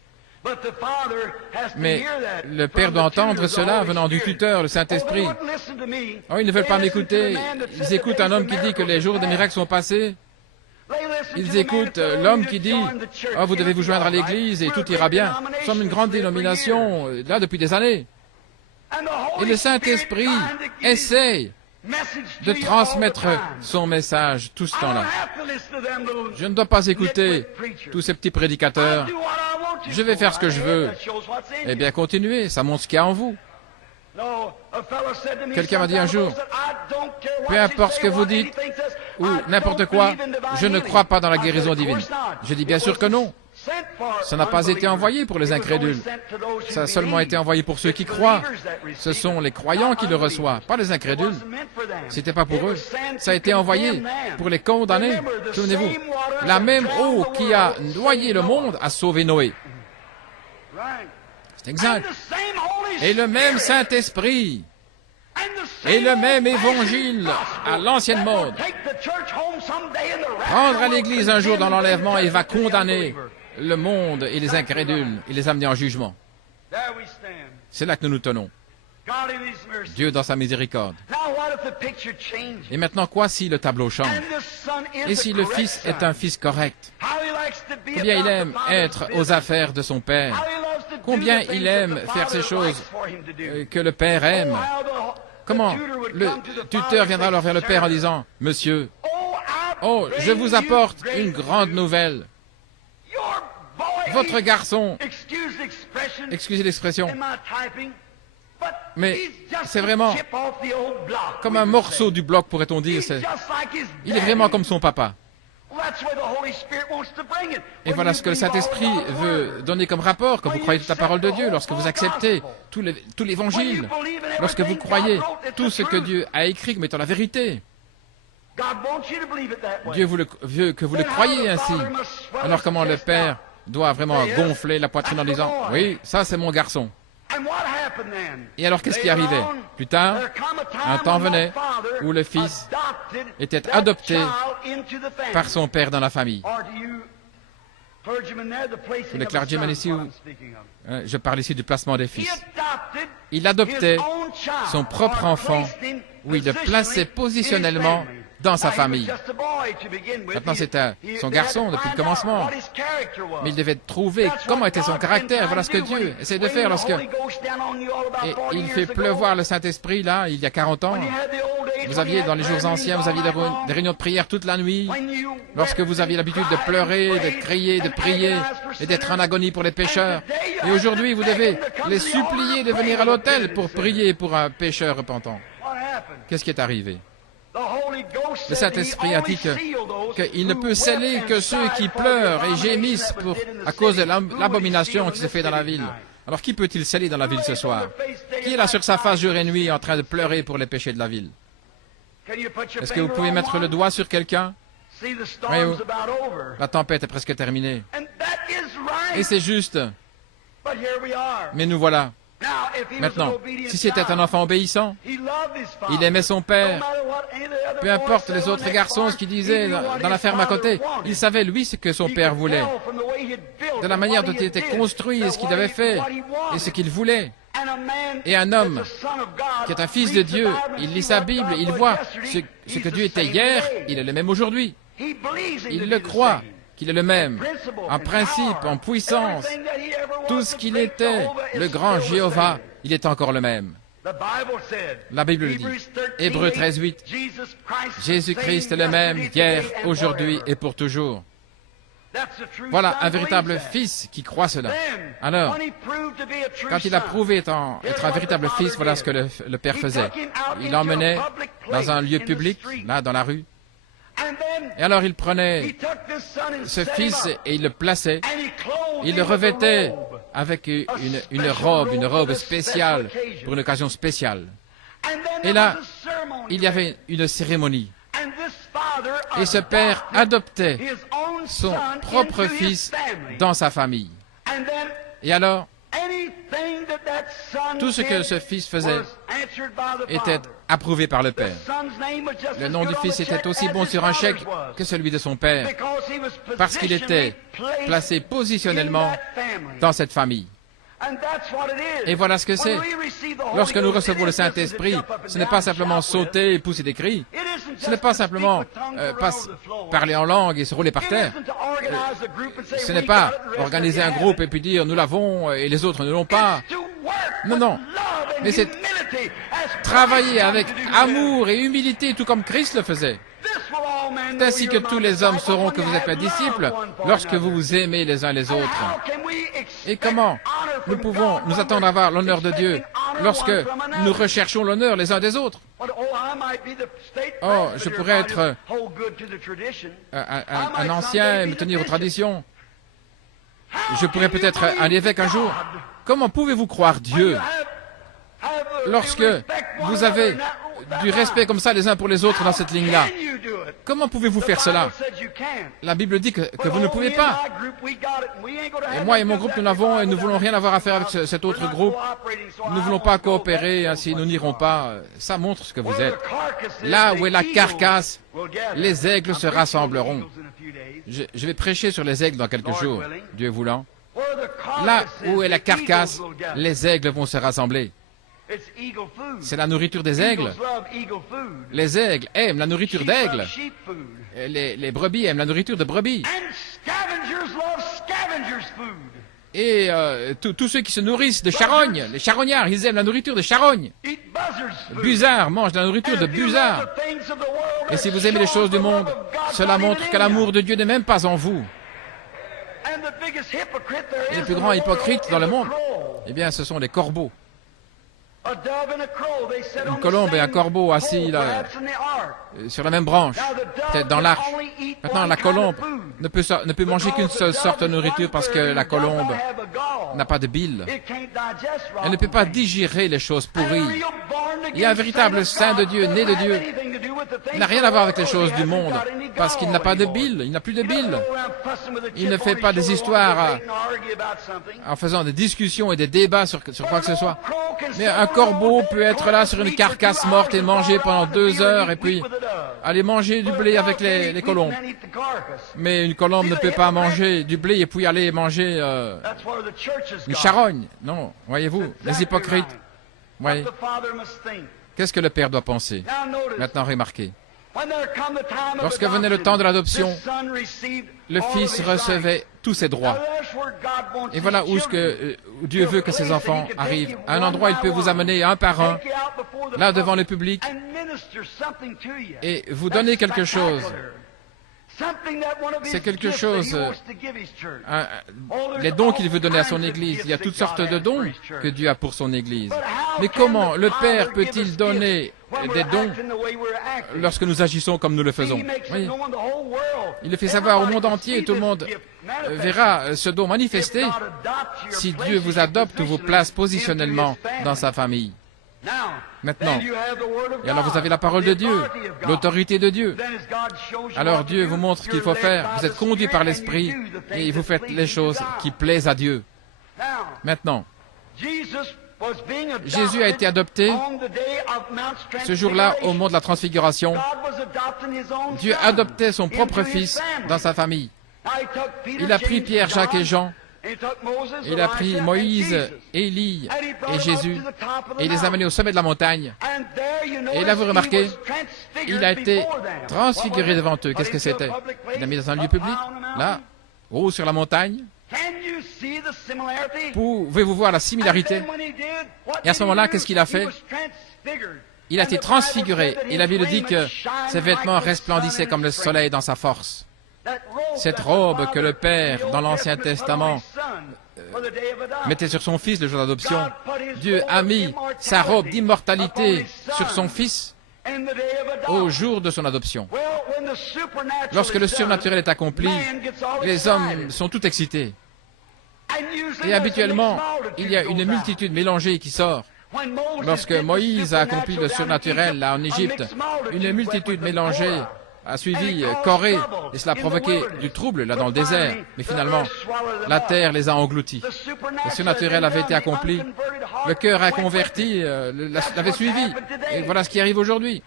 Mais le Père doit entendre cela venant du tuteur, le Saint-Esprit. Oh, ils ne veulent pas m'écouter. Ils écoutent un homme qui dit que les jours des miracles sont passés. Ils écoutent l'homme qui dit « Oh, vous devez vous joindre à l'Église et tout ira bien. Nous sommes une grande dénomination, là, depuis des années. » Et le Saint-Esprit essaye de transmettre son message tout ce temps-là. Je ne dois pas écouter tous ces petits prédicateurs. Je vais faire ce que je veux. Eh bien, continuez, ça montre ce qu'il y a en vous. Quelqu'un m'a dit un jour, peu importe ce que vous dites, ou n'importe quoi, je ne crois pas dans la guérison divine. Je dis bien sûr que non. Ça n'a pas été envoyé pour les incrédules. Ça a seulement été envoyé pour ceux qui croient. Ce sont les croyants qui le reçoivent, pas les incrédules. C'était pas pour eux. Ça a été envoyé pour les condamnés. Souvenez-vous, la même eau qui a noyé le monde a sauvé Noé. C'est exact. Et le même Saint-Esprit et le même évangile à l'ancienne mode prendra l'Église un jour dans l'enlèvement et va condamner le monde et les incrédules et les amener en jugement. C'est là que nous nous tenons. Dieu dans sa miséricorde. Et maintenant, quoi si le tableau change? Et si le Fils est un Fils correct? Combien il aime être aux affaires de son Père? Combien il aime faire ces choses que le Père aime? Comment le tuteur viendra alors vers le Père en disant « Monsieur, oh, je vous apporte une grande nouvelle. Votre garçon, excusez l'expression, mais c'est vraiment comme un morceau du bloc, pourrait-on dire. Il est vraiment comme son papa. Et voilà ce que le Saint-Esprit veut donner comme rapport quand vous croyez toute la parole de Dieu, lorsque vous acceptez tout l'Évangile, lorsque vous croyez tout ce que Dieu a écrit comme étant la vérité. Dieu veut que vous le croyiez ainsi. Alors comment le Père doit vraiment gonfler la poitrine en disant « Oui, ça c'est mon garçon ». Et alors qu'est-ce qui arrivait? Plus tard, un temps venait où le Fils était adopté par son Père dans la famille. Les clergymen ici, je parle ici du placement des fils. Il adoptait son propre enfant, où il le plaçait positionnellement dans sa famille. Maintenant, c'était son garçon depuis le commencement. Mais il devait trouver comment était son caractère. Voilà ce que Dieu essaie de faire lorsque... Et il fait pleuvoir le Saint-Esprit, là, il y a 40 ans. Vous aviez, dans les jours anciens, vous aviez des réunions de prière toute la nuit. Lorsque vous aviez l'habitude de pleurer, de crier, de prier, et d'être en agonie pour les pécheurs. Et aujourd'hui, vous devez les supplier de venir à l'autel pour prier pour un pécheur repentant. Qu'est-ce qui est arrivé? Le Saint-Esprit a dit qu'il ne peut sceller que ceux qui pleurent et gémissent à cause de l'abomination qui se fait dans la ville. Alors qui peut-il sceller dans la ville ce soir? Qui est là sur sa face jour et nuit en train de pleurer pour les péchés de la ville? Est-ce que vous pouvez mettre le doigt sur quelqu'un? Voyez-vous, la tempête est presque terminée. Et c'est juste. Mais nous voilà. Maintenant, si c'était un enfant obéissant, il aimait son père, peu importe les autres garçons, ce qu'ils disaient dans la ferme à côté, il savait, lui, ce que son père voulait, de la manière dont il était construit, et ce qu'il avait fait, et ce qu'il voulait. Et un homme qui est un fils de Dieu, il lit sa Bible, il voit ce que Dieu était hier, il est le même aujourd'hui. Il le croit, qu'il est le même, en principe, en puissance. Tout ce qu'il était, le grand Jéhovah, il est encore le même. La Bible le dit. Hébreux 13:8. Jésus-Christ est le même, hier, aujourd'hui et pour toujours. Voilà un véritable fils qui croit cela. Alors, quand il a prouvé être un véritable fils, voilà ce que le Père faisait. Il l'emmenait dans un lieu public, là, dans la rue. Et alors il prenait ce fils et il le plaçait. Il le revêtait avec une robe spéciale, pour une occasion spéciale. Et là, il y avait une cérémonie. Et ce père adoptait son propre fils dans sa famille. Et alors, tout ce que ce fils faisait était approuvé par le Père. Le nom du Fils était aussi bon sur un chèque que celui de son Père, parce qu'il était placé positionnellement dans cette famille. Et voilà ce que c'est. Lorsque nous recevons le Saint-Esprit, ce n'est pas simplement sauter et pousser des cris. Ce n'est pas simplement parler en langue et se rouler par terre. Ce n'est pas organiser un groupe et puis dire nous l'avons et les autres ne l'ont pas. Non, non. Mais c'est travailler avec amour et humilité, tout comme Christ le faisait. C'est ainsi que tous les hommes sauront que vous êtes mes disciples, lorsque vous vous aimez les uns les autres. Et comment nous pouvons nous attendre à avoir l'honneur de Dieu lorsque nous recherchons l'honneur les uns des autres? Oh, je pourrais être un ancien et me tenir aux traditions. Je pourrais peut-être un évêque un jour. Comment pouvez-vous croire Dieu lorsque vous avez du respect comme ça les uns pour les autres dans cette ligne-là? Comment pouvez-vous faire cela? La Bible dit que vous ne pouvez pas. Et moi et mon groupe, nous l'avons et nous ne voulons rien avoir à faire avec cet autre groupe. Nous ne voulons pas coopérer, ainsi nous n'irons pas. Ça montre ce que vous êtes. Là où est la carcasse, les aigles se rassembleront. Je vais prêcher sur les aigles dans quelques jours, Dieu voulant. Là où est la carcasse, les aigles vont se rassembler. C'est la nourriture des aigles. Les aigles aiment la nourriture d'aigles. Les brebis aiment la nourriture de brebis. Et tous ceux qui se nourrissent de charognes, les charognards, ils aiment la nourriture de charognes. Busards mangent de la nourriture de busards. Et si vous aimez les choses du monde, cela montre que l'amour de Dieu n'est même pas en vous. Et le plus grand hypocrite dans le monde, eh bien, ce sont les corbeaux. Une colombe et un corbeau assis là, sur la même branche, peut-être dans l'arche. Maintenant, la colombe ne peut manger qu'une seule sorte de nourriture parce que la colombe n'a pas de bile. Elle ne peut pas digérer les choses pourries. Il y a un véritable saint de Dieu, né de Dieu. Il n'a rien à voir avec les choses du monde parce qu'il n'a pas de bile, il n'a plus de bile. Il ne fait pas des histoires en faisant des discussions et des débats sur quoi que ce soit. Mais un corbeau peut être là sur une carcasse morte et manger pendant 2 heures et puis aller manger du blé avec les colombes. Mais une colombe ne peut pas manger du blé et puis aller manger une charogne. Non, voyez-vous, les hypocrites. Voyez. Qu'est-ce que le Père doit penser? Maintenant, remarquez. Lorsque venait le temps de l'adoption, le Fils recevait tous ses droits. Et voilà où Dieu veut que ses enfants arrivent. À un endroit, il peut vous amener un par un, là devant le public, et vous donner quelque chose. C'est quelque chose, les dons qu'il veut donner à son Église. Il y a toutes sortes de dons que Dieu a pour son Église. Mais comment le Père peut-il donner des dons lorsque nous agissons comme nous le faisons? Oui. Il le fait savoir au monde entier et tout le monde verra ce don manifesté si Dieu vous adopte ou vous place positionnellement dans sa famille. Maintenant, et alors vous avez la parole de Dieu, l'autorité de Dieu. Alors Dieu vous montre ce qu'il faut faire. Vous êtes conduit par l'Esprit et vous faites les choses qui plaisent à Dieu. Maintenant, Jésus a été adopté ce jour-là au mont de la Transfiguration. Dieu adoptait son propre fils dans sa famille. Il a pris Pierre, Jacques et Jean. Il a pris Moïse, Élie et Jésus et il les a amenés au sommet de la montagne. Et là, vous remarquez, il a été transfiguré devant eux. Qu'est-ce que c'était? Il l'a mis dans un lieu public, là, haut sur la montagne. Pouvez-vous voir la similarité? Et à ce moment-là, qu'est-ce qu'il a fait? Il a été transfiguré. Et la Bible dit que ses vêtements resplendissaient comme le soleil dans sa force. Cette robe que le Père, dans l'Ancien Testament, mettait sur son Fils le jour d'adoption, Dieu a mis sa robe d'immortalité sur son Fils au jour de son adoption. Lorsque le surnaturel est accompli, les hommes sont tout excités. Et habituellement, il y a une multitude mélangée qui sort. Lorsque Moïse a accompli le surnaturel là en Égypte, une multitude mélangée a suivi Corée et cela a provoqué du trouble là dans le désert. Mais finalement, la terre les a engloutis. Le surnaturel avait été accompli le cœur inconverti l'avait suivi. Et voilà ce qui arrive aujourd'hui.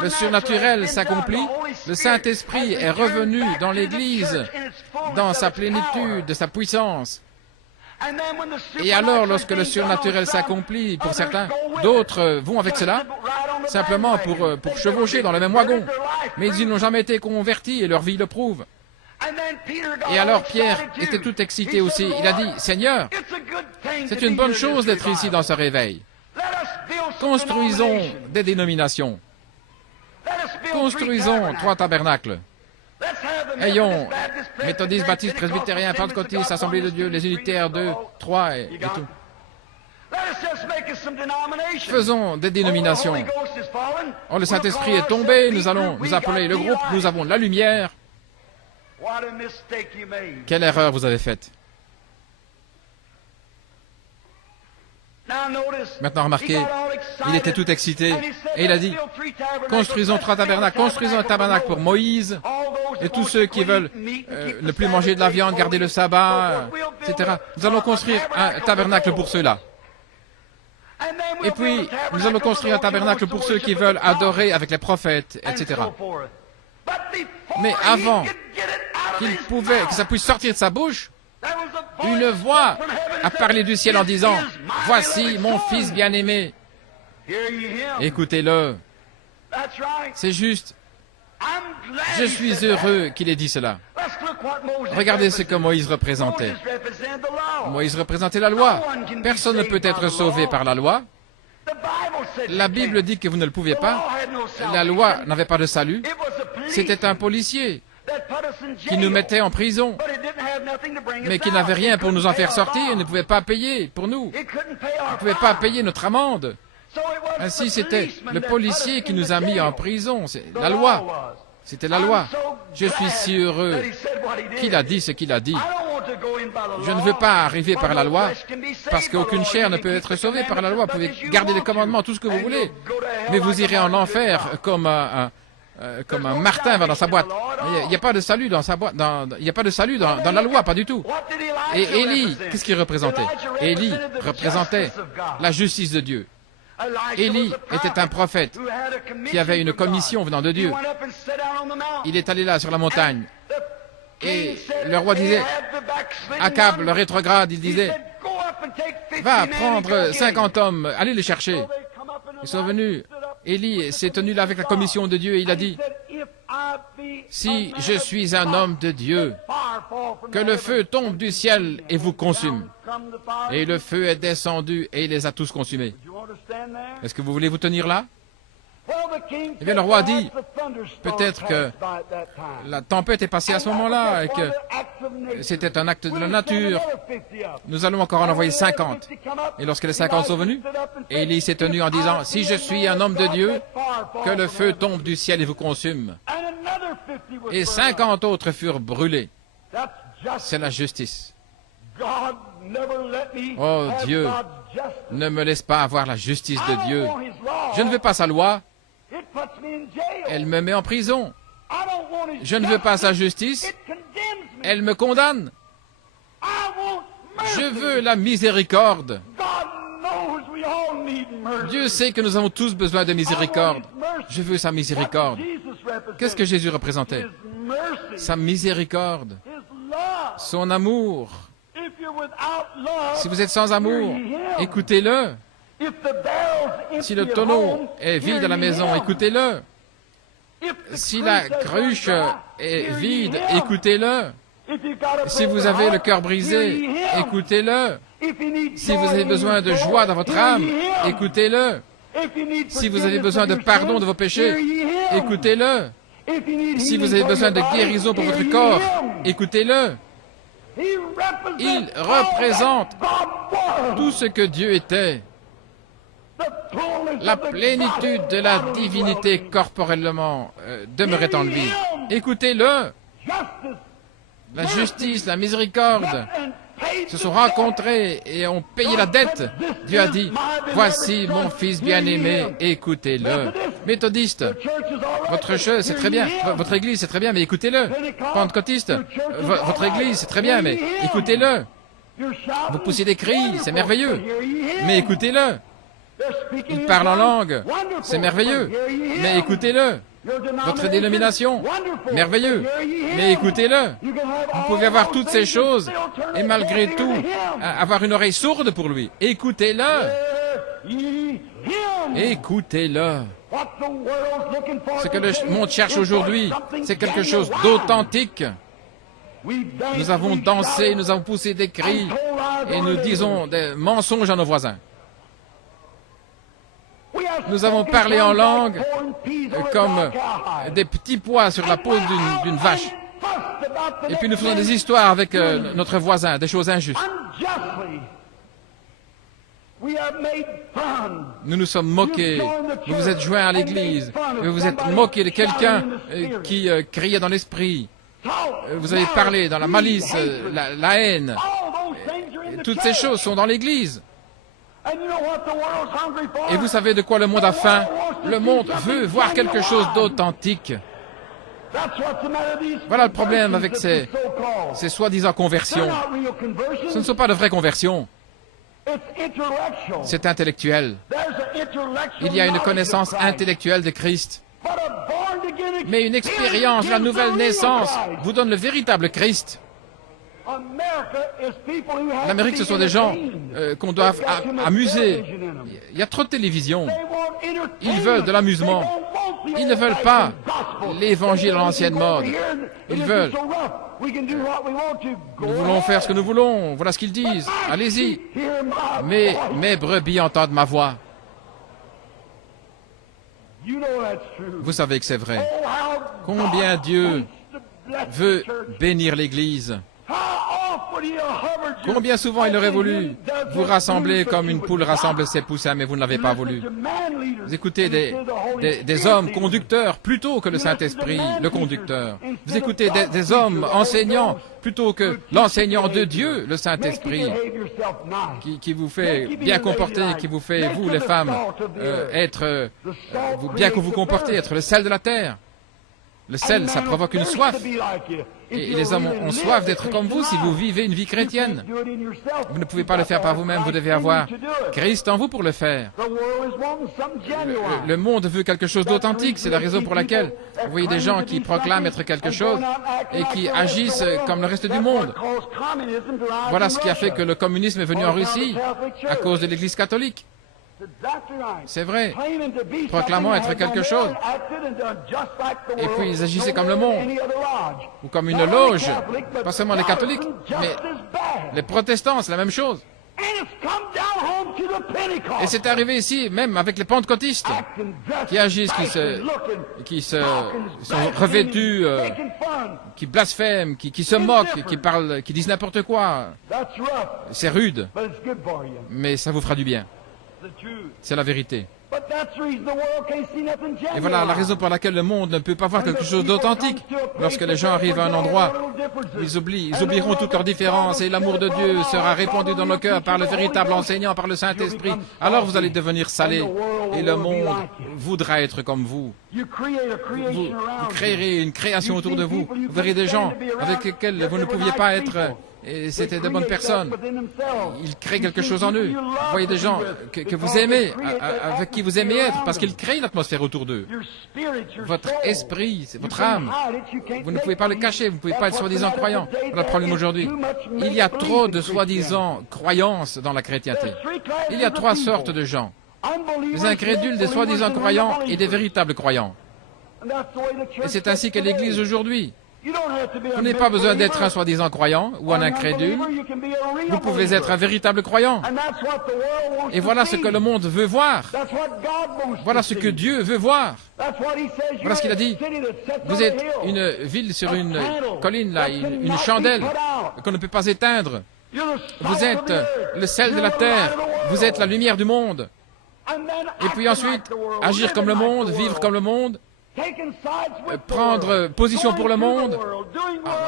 Le surnaturel s'accomplit, le Saint-Esprit est revenu dans l'Église, dans sa plénitude, de sa puissance. Et alors, lorsque le surnaturel s'accomplit, pour certains, d'autres vont avec cela, simplement pour chevaucher dans le même wagon. Mais ils n'ont jamais été convertis et leur vie le prouve. Et alors Pierre était tout excité aussi. Il a dit, « Seigneur, c'est une bonne chose d'être ici dans ce réveil. Construisons des dénominations. Construisons 3 tabernacles. Ayons méthodistes, baptistes, presbytériens, pentecôtistes, assemblée de Dieu, les unitaires, 2, 3 et tout. Faisons des dénominations. Oh, le Saint-Esprit est tombé, nous allons nous appeler le groupe, nous avons la lumière. Quelle erreur vous avez faite. Maintenant, remarquez, il était tout excité et il a dit, construisons 3 tabernacles, construisons un tabernacle pour Moïse et tous ceux qui veulent ne plus manger de la viande, garder le sabbat, etc. Nous allons construire un tabernacle pour ceux-là. Et puis, nous allons construire un tabernacle pour ceux qui veulent adorer avec les prophètes, etc. Mais avant que ça puisse sortir de sa bouche, une voix a parlé du ciel en disant, « Voici mon fils bien-aimé. Écoutez-le. » C'est juste. Je suis heureux qu'il ait dit cela. Regardez ce que Moïse représentait. Moïse représentait la loi. Personne ne peut être sauvé par la loi. La Bible dit que vous ne le pouvez pas. La loi n'avait pas de salut. C'était un policier qui nous mettait en prison, mais qui n'avait rien pour nous en faire sortir. Il ne pouvait pas payer pour nous. Il ne pouvait pas payer notre amende. Ainsi, c'était le policier qui nous a mis en prison. C'est la loi. C'était la loi. Je suis si heureux qu'il a dit ce qu'il a dit. Je ne veux pas arriver par la loi, parce qu'aucune chair ne peut être sauvée par la loi. Vous pouvez garder les commandements, tout ce que vous voulez, mais vous irez en enfer comme un Martin va dans sa boîte. Il n'y a pas de salut dans sa boîte. Il n'y a pas de salut dans la loi, pas du tout. Et Élie, qu'est-ce qu'il représentait? Élie représentait la justice de Dieu. Élie était un prophète qui avait une commission venant de Dieu. Il est allé là sur la montagne. Et le roi disait, Akab, le rétrograde, il disait, va prendre 50 hommes, allez les chercher. Ils sont venus. Élie s'est tenu là avec la commission de Dieu et il a dit, si je suis un homme de Dieu, que le feu tombe du ciel et vous consume. Et le feu est descendu et il les a tous consumés. Est-ce que vous voulez vous tenir là? Eh bien, le roi dit, peut-être que la tempête est passée à ce moment-là et que c'était un acte de la nature. Nous allons encore en envoyer 50. Et lorsque les 50 sont venus, Élie s'est tenu en disant, si je suis un homme de Dieu, que le feu tombe du ciel et vous consume. Et 50 autres furent brûlés. C'est la justice. Oh Dieu, ne me laisse pas avoir la justice de Dieu. Je ne veux pas sa loi. Elle me met en prison. Je ne veux pas sa justice. Elle me condamne. Je veux la miséricorde. Dieu sait que nous avons tous besoin de miséricorde. Je veux sa miséricorde. Qu'est-ce que Jésus représentait? Sa miséricorde. Son amour. Si vous êtes sans amour, écoutez-le. Si le tonneau est vide à la maison, écoutez-le. Si la cruche est vide, écoutez-le. Si vous avez le cœur brisé, écoutez-le. Si vous avez besoin de joie dans votre âme, écoutez-le. Si vous avez besoin de pardon de vos péchés, écoutez-le. Si vous avez besoin de guérison pour votre corps, écoutez-le. Il représente tout ce que Dieu était. La plénitude de la divinité corporellement demeurait en lui. Écoutez-le. La justice, la miséricorde se sont rencontrés et ont payé la dette. Dieu a dit, voici mon fils bien-aimé, écoutez-le. Méthodiste, votre chose, c'est très bien. Votre église, c'est très bien, mais écoutez-le. Pentecôtiste, votre église, c'est très bien, mais écoutez-le. Vous poussez des cris, c'est merveilleux. Mais écoutez-le. Il parle en langue, c'est merveilleux. Mais écoutez-le. Votre dénomination, merveilleux. Mais écoutez-le. Vous pouvez avoir toutes ces choses et malgré tout avoir une oreille sourde pour lui. Écoutez-le. Écoutez-le. Ce que le monde cherche aujourd'hui, c'est quelque chose d'authentique. Nous avons dansé, nous avons poussé des cris et nous disons des mensonges à nos voisins. Nous avons parlé en langue comme des petits pois sur la peau d'une vache. Et puis nous faisons des histoires avec notre voisin, des choses injustes. Nous nous sommes moqués. Vous vous êtes joints à l'église. Vous vous êtes moqué de quelqu'un qui criait dans l'esprit. Vous avez parlé dans la malice, la haine. Toutes ces choses sont dans l'église. Et vous savez de quoi le monde a faim? Le monde veut voir quelque chose d'authentique. Voilà le problème avec ces soi-disant conversions. Ce ne sont pas de vraies conversions. C'est intellectuel. Il y a une connaissance intellectuelle de Christ. Mais une expérience, la nouvelle naissance, vous donne le véritable Christ. L'Amérique, ce sont des gens qu'on doit amuser. Il y a trop de télévision. Ils veulent de l'amusement. Ils ne veulent pas l'évangile à l'ancienne mode. Ils veulent. Nous voulons faire ce que nous voulons. Voilà ce qu'ils disent. Allez-y. Mais mes brebis entendent ma voix. Vous savez que c'est vrai. Combien Dieu veut bénir l'Église. Combien souvent il aurait voulu vous rassembler comme une poule rassemble ses poussins, mais vous ne l'avez pas voulu. Vous écoutez des hommes conducteurs plutôt que le Saint-Esprit, le conducteur. Vous écoutez des hommes enseignants plutôt que l'enseignant de Dieu, le Saint-Esprit, qui vous fait bien comporter, qui vous fait, vous les femmes, bien que vous comportez, être le sel de la terre. Le sel, ça provoque une soif. Et les hommes ont soif d'être comme vous si vous vivez une vie chrétienne. Vous ne pouvez pas le faire par vous-même, vous devez avoir Christ en vous pour le faire. Le monde veut quelque chose d'authentique, c'est la raison pour laquelle vous voyez des gens qui proclament être quelque chose et qui agissent comme le reste du monde. Voilà ce qui a fait que le communisme est venu en Russie, à cause de l'Église catholique. C'est vrai, proclamant être quelque chose. Et puis ils agissaient comme le monde, ou comme une loge, pas seulement les catholiques, mais les protestants, c'est la même chose. Et c'est arrivé ici, même avec les pentecôtistes, qui agissent, qui sont revêtus, qui blasphèment, qui se moquent, qui parlent, qui disent n'importe quoi. C'est rude, mais ça vous fera du bien. C'est la vérité. Et voilà la raison pour laquelle le monde ne peut pas voir quelque chose d'authentique. Lorsque les gens arrivent à un endroit, ils oublieront toutes leurs différences et l'amour de Dieu sera répandu dans nos cœurs par le véritable enseignant, par le Saint-Esprit. Alors vous allez devenir salés et le monde voudra être comme vous. Vous créerez une création autour de vous. Vous verrez des gens avec lesquels vous ne pouviez pas être. Et c'était de bonnes personnes. Ils créent quelque chose en eux. Vous voyez des gens que vous aimez, avec qui vous aimez être, parce qu'ils créent l'atmosphère autour d'eux. Votre esprit, votre âme, vous ne pouvez pas le cacher, vous ne pouvez pas être soi-disant croyant. Voilà le problème aujourd'hui. Il y a trop de soi-disant croyances dans la chrétienté. Il y a trois sortes de gens. Des incrédules, des soi-disant croyants et des véritables croyants. Et c'est ainsi qu'est l'Église aujourd'hui. Vous n'avez pas besoin d'être un soi-disant croyant ou un incrédule. Vous pouvez être un véritable croyant. Et voilà ce que le monde veut voir. Voilà ce que Dieu veut voir. Voilà ce qu'il a dit. Vous êtes une ville sur une colline, là, une chandelle qu'on ne peut pas éteindre. Vous êtes le sel de la terre. Vous êtes la lumière du monde. Et puis ensuite, agir comme le monde, vivre comme le monde. Prendre position pour le monde,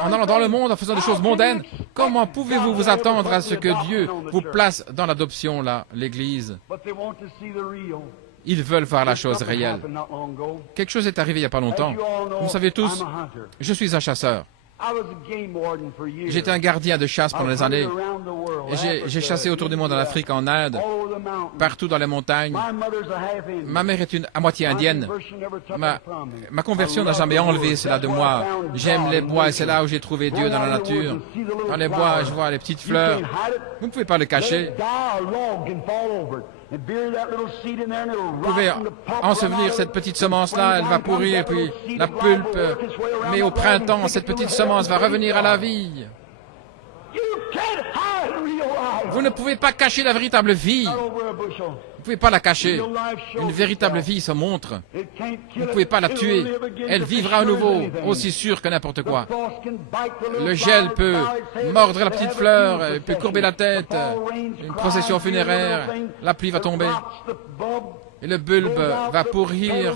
en allant dans le monde, en faisant des choses mondaines. Comment pouvez-vous vous attendre à ce que Dieu vous place dans l'adoption, là, l'Église? Ils veulent voir la chose réelle. Quelque chose est arrivé il n'y a pas longtemps. Vous savez tous, je suis un chasseur. J'étais un gardien de chasse pendant des années. J'ai chassé autour du monde, en Afrique, en Inde, partout dans les montagnes. Ma mère est à moitié indienne. Ma conversion n'a jamais enlevé cela de moi. J'aime les bois et c'est là où j'ai trouvé Dieu dans la nature. Dans les bois, je vois les petites fleurs. Vous ne pouvez pas le cacher. Vous pouvez ensevelir cette petite semence-là, elle va pourrir, et puis la pulpe. Mais au printemps, cette petite semence va revenir à la vie. Vous ne pouvez pas cacher la véritable vie. Vous ne pouvez pas la cacher. Une véritable vie se montre. Vous ne pouvez pas la tuer. Elle vivra à nouveau, aussi sûr que n'importe quoi. Le gel peut mordre la petite fleur, peut courber la tête. Une procession funéraire, la pluie va tomber. Et le bulbe va pourrir.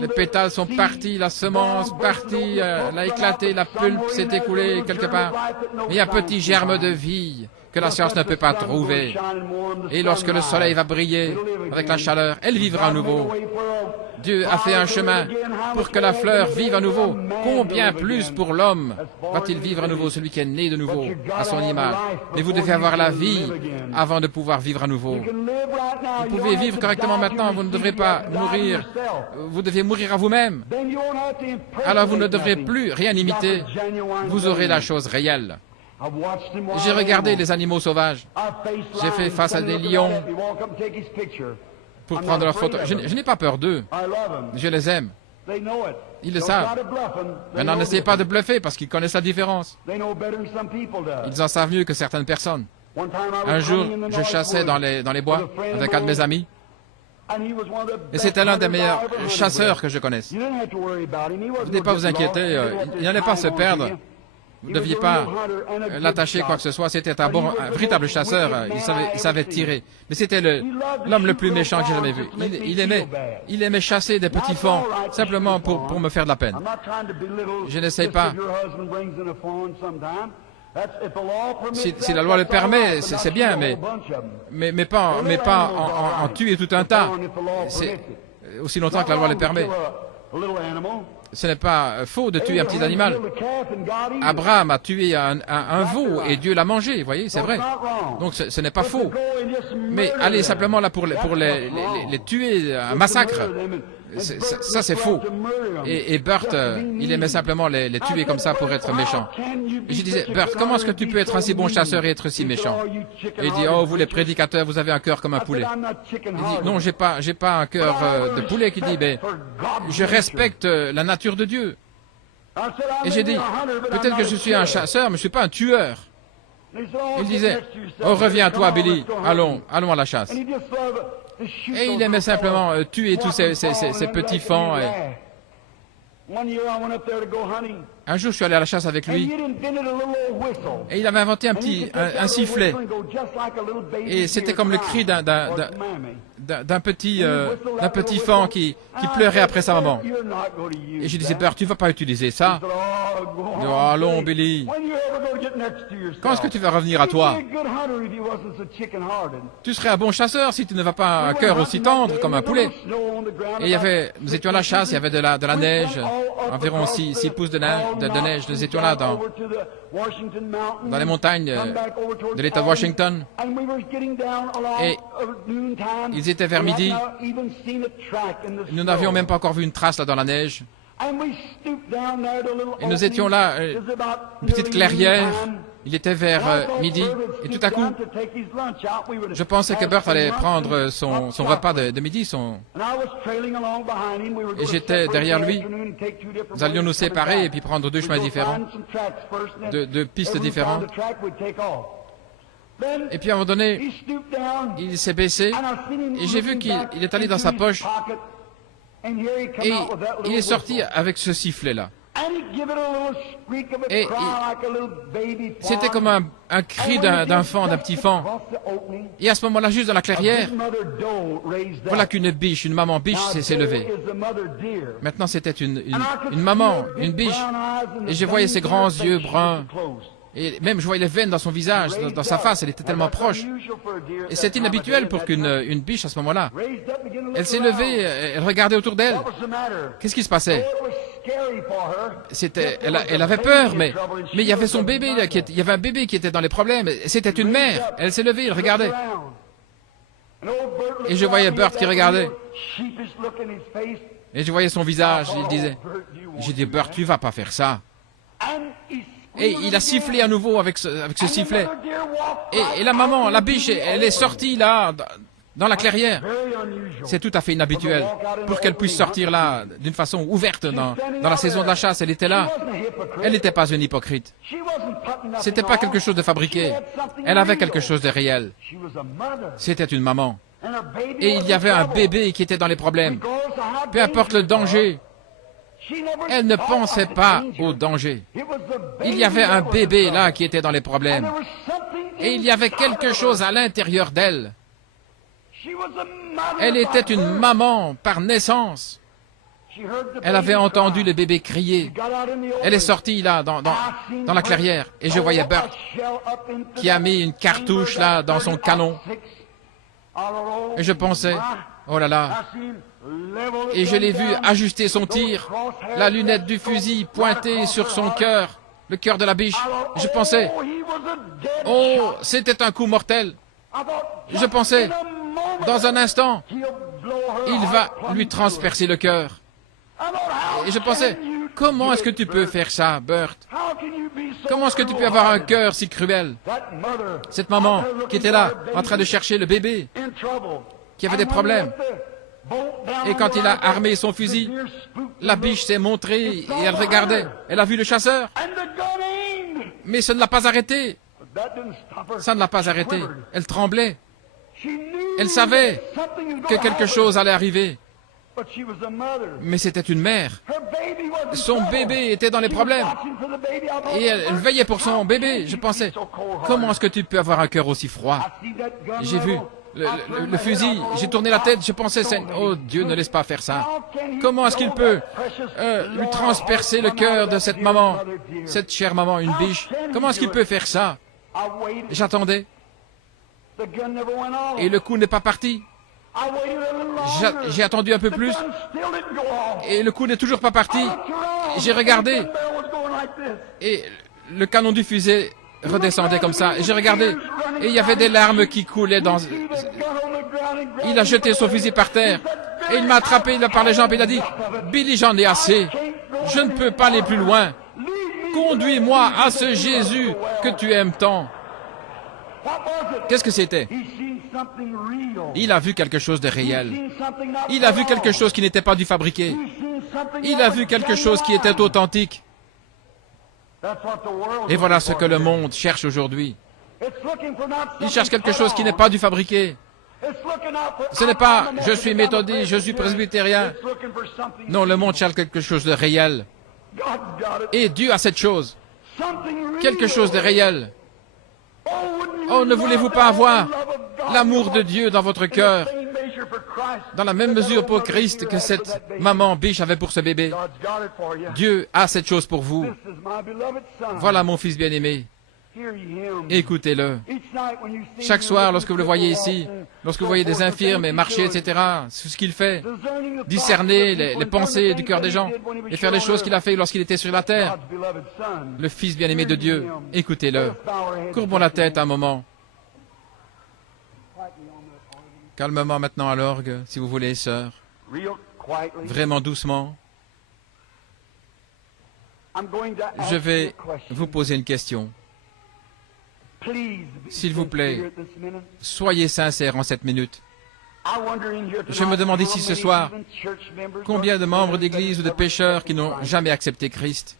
Les pétales sont partis, la semence partie, elle a éclaté, la pulpe s'est écoulée quelque part. Il y a un petit germe de vie que la science ne peut pas trouver. Et lorsque le soleil va briller avec la chaleur, elle vivra à nouveau. Dieu a fait un chemin pour que la fleur vive à nouveau. Combien plus pour l'homme va-t-il vivre à nouveau, celui qui est né de nouveau à son image? Mais vous devez avoir la vie avant de pouvoir vivre à nouveau. Vous pouvez vivre correctement maintenant, vous ne devrez pas mourir. Vous devez mourir à vous-même. Alors vous ne devrez plus rien imiter. Vous aurez la chose réelle. J'ai regardé les animaux sauvages. J'ai fait face à des lions pour prendre leurs photos. Je n'ai pas peur d'eux. Je les aime. Ils le savent. Maintenant, n'essayez pas de bluffer parce qu'ils connaissent la différence. Ils en savent mieux que certaines personnes. Un jour, je chassais dans les bois avec un de mes amis. Et c'était l'un des meilleurs chasseurs que je connaisse. Vous ne devez pas vous inquiéter. Il n'allait pas se perdre. Vous ne deviez pas l'attacher quoi que ce soit. C'était un véritable chasseur. Il savait tirer. Mais c'était l'homme le plus méchant que j'ai jamais vu. Il aimait chasser des petits fauns simplement pour me faire de la peine. Je n'essaye pas. Si la loi le permet, c'est bien, mais pas en tuer tout un tas. C'est aussi longtemps que la loi le permet. Ce n'est pas faux de tuer un petit animal. Abraham a tué un veau et Dieu l'a mangé, vous voyez, c'est vrai. Donc ce n'est pas faux. Mais aller simplement là pour les tuer, un massacre, ça c'est faux. Et Bert, il aimait simplement les tuer comme ça pour être méchant. Et je disais, Bert, comment est-ce que tu peux être un si bon chasseur et être si méchant? Et il dit, oh, vous les prédicateurs, vous avez un cœur comme un poulet. Il dit, non, j'ai pas un cœur de poulet. Qui dit, mais je respecte la nature de Dieu. Et j'ai dit, peut-être que je suis un chasseur, mais je ne suis pas un tueur. Il disait, oh, reviens à toi, Billy, allons à la chasse. Et il aimait simplement tuer tous ces petits fauns. Un jour, je suis allé à la chasse avec lui. Et il avait inventé un sifflet. Et c'était comme le cri d'un petit faon qui pleurait après sa maman. Et je disais, Bert, tu ne vas pas utiliser ça. Oh, allons, Billy. Quand est-ce que tu vas revenir à toi? Tu serais un bon chasseur si tu ne vas pas un cœur aussi tendre comme un poulet. Et nous étions à la chasse, il y avait de la neige, environ 6 pouces de neige. Nous étions là dans les montagnes de l'État de Washington. Et ils étaient vers midi. Nous n'avions même pas encore vu une trace là dans la neige. Et nous étions là, une petite clairière. Il était vers midi. Et tout à coup, je pensais que Bert allait prendre son repas de midi. Et j'étais derrière lui. Nous allions nous séparer et puis prendre 2 chemins différents, deux pistes différentes. Et puis à un moment donné, il s'est baissé et j'ai vu qu'il est allé dans sa poche et il est sorti avec ce sifflet-là. Et c'était comme un cri d'un petit faon. Et à ce moment-là, juste dans la clairière, voilà qu'une biche, une maman biche s'est levée. Maintenant, c'était une maman, une biche. Et je voyais ses grands yeux bruns. Et même je voyais les veines dans son visage, dans sa face, elle était tellement proche. Et c'est inhabituel pour qu'une biche à ce moment-là. Elle s'est levée, elle regardait autour d'elle. Qu'est-ce qui se passait? Elle avait peur, mais il y avait son bébé, là, il y avait un bébé qui était dans les problèmes. C'était une mère. Elle s'est levée, elle regardait. Et je voyais Bert qui regardait. Et je voyais son visage, il disait, j'ai dit, Bert, tu vas pas faire ça. Et il a sifflé à nouveau avec ce sifflet. Et la maman, la biche, elle est sortie là, dans la clairière. C'est tout à fait inhabituel pour qu'elle puisse sortir là d'une façon ouverte dans la saison de la chasse. Elle était là. Elle n'était pas une hypocrite. C'était pas quelque chose de fabriqué. Elle avait quelque chose de réel. C'était une maman. Et il y avait un bébé qui était dans les problèmes. Peu importe le danger, elle ne pensait pas au danger. Il y avait un bébé là qui était dans les problèmes. Et il y avait quelque chose à l'intérieur d'elle. Elle était une maman par naissance. Elle avait entendu le bébé crier. Elle est sortie là, dans la clairière. Et je voyais Bert qui a mis une cartouche là dans son canon. Et je pensais, oh là là. Et je l'ai vu ajuster son tir, la lunette du fusil pointée sur son cœur, le cœur de la biche. Je pensais, oh, c'était un coup mortel. Je pensais, dans un instant, il va lui transpercer le cœur. Et je pensais, comment est-ce que tu peux faire ça, Bert? Comment est-ce que tu peux avoir un cœur si cruel? Cette maman qui était là, en train de chercher le bébé, qui avait des problèmes. Et quand il a armé son fusil, la biche s'est montrée et elle regardait. Elle a vu le chasseur. Mais ça ne l'a pas arrêté. Ça ne l'a pas arrêté. Elle tremblait. Elle savait que quelque chose allait arriver. Mais c'était une mère. Son bébé était dans les problèmes. Et elle veillait pour son bébé. Je pensais, comment est-ce que tu peux avoir un cœur aussi froid? J'ai vu le fusil, j'ai tourné la tête, je pensais, oh Dieu, ne laisse pas faire ça. Comment est-ce qu'il peut lui transpercer le cœur de cette maman, cette chère maman, une biche? Comment est-ce qu'il peut faire ça? J'attendais. Et le coup n'est pas parti. J'ai attendu un peu plus. Et le coup n'est toujours pas parti. J'ai regardé. Et le canon du fusil redescendait comme ça. Et j'ai regardé. Et il y avait des larmes qui coulaient dans... Il a jeté son fusil par terre. Et il m'a attrapé par les jambes et il a dit, Billy, j'en ai assez. Je ne peux pas aller plus loin. Conduis-moi à ce Jésus que tu aimes tant. Qu'est-ce que c'était? Il a vu quelque chose de réel. Il a vu quelque chose qui n'était pas du fabriqué. Il a vu quelque chose qui était authentique. Et voilà ce que le monde cherche aujourd'hui. Il cherche quelque chose qui n'est pas du fabriqué. Ce n'est pas « je suis méthodiste, je suis presbytérien ». Non, le monde cherche quelque chose de réel. Et Dieu a cette chose. Quelque chose de réel. Oh, ne voulez-vous pas avoir l'amour de Dieu dans votre cœur, dans la même mesure pour Christ que cette maman biche avait pour ce bébé? Dieu a cette chose pour vous. Voilà mon fils bien-aimé. Écoutez-le. Chaque soir, lorsque vous le voyez ici, lorsque vous voyez des infirmes marcher, etc., c'est ce qu'il fait. Discerner les pensées du cœur des gens et faire les choses qu'il a fait lorsqu'il était sur la terre. Le fils bien-aimé de Dieu. Écoutez-le. Courbons la tête un moment. Calmement maintenant à l'orgue, si vous voulez, sœur. Vraiment doucement. Je vais vous poser une question. S'il vous plaît, soyez sincères en cette minute. Je me demande ici ce soir, combien de membres d'église ou de pécheurs qui n'ont jamais accepté Christ?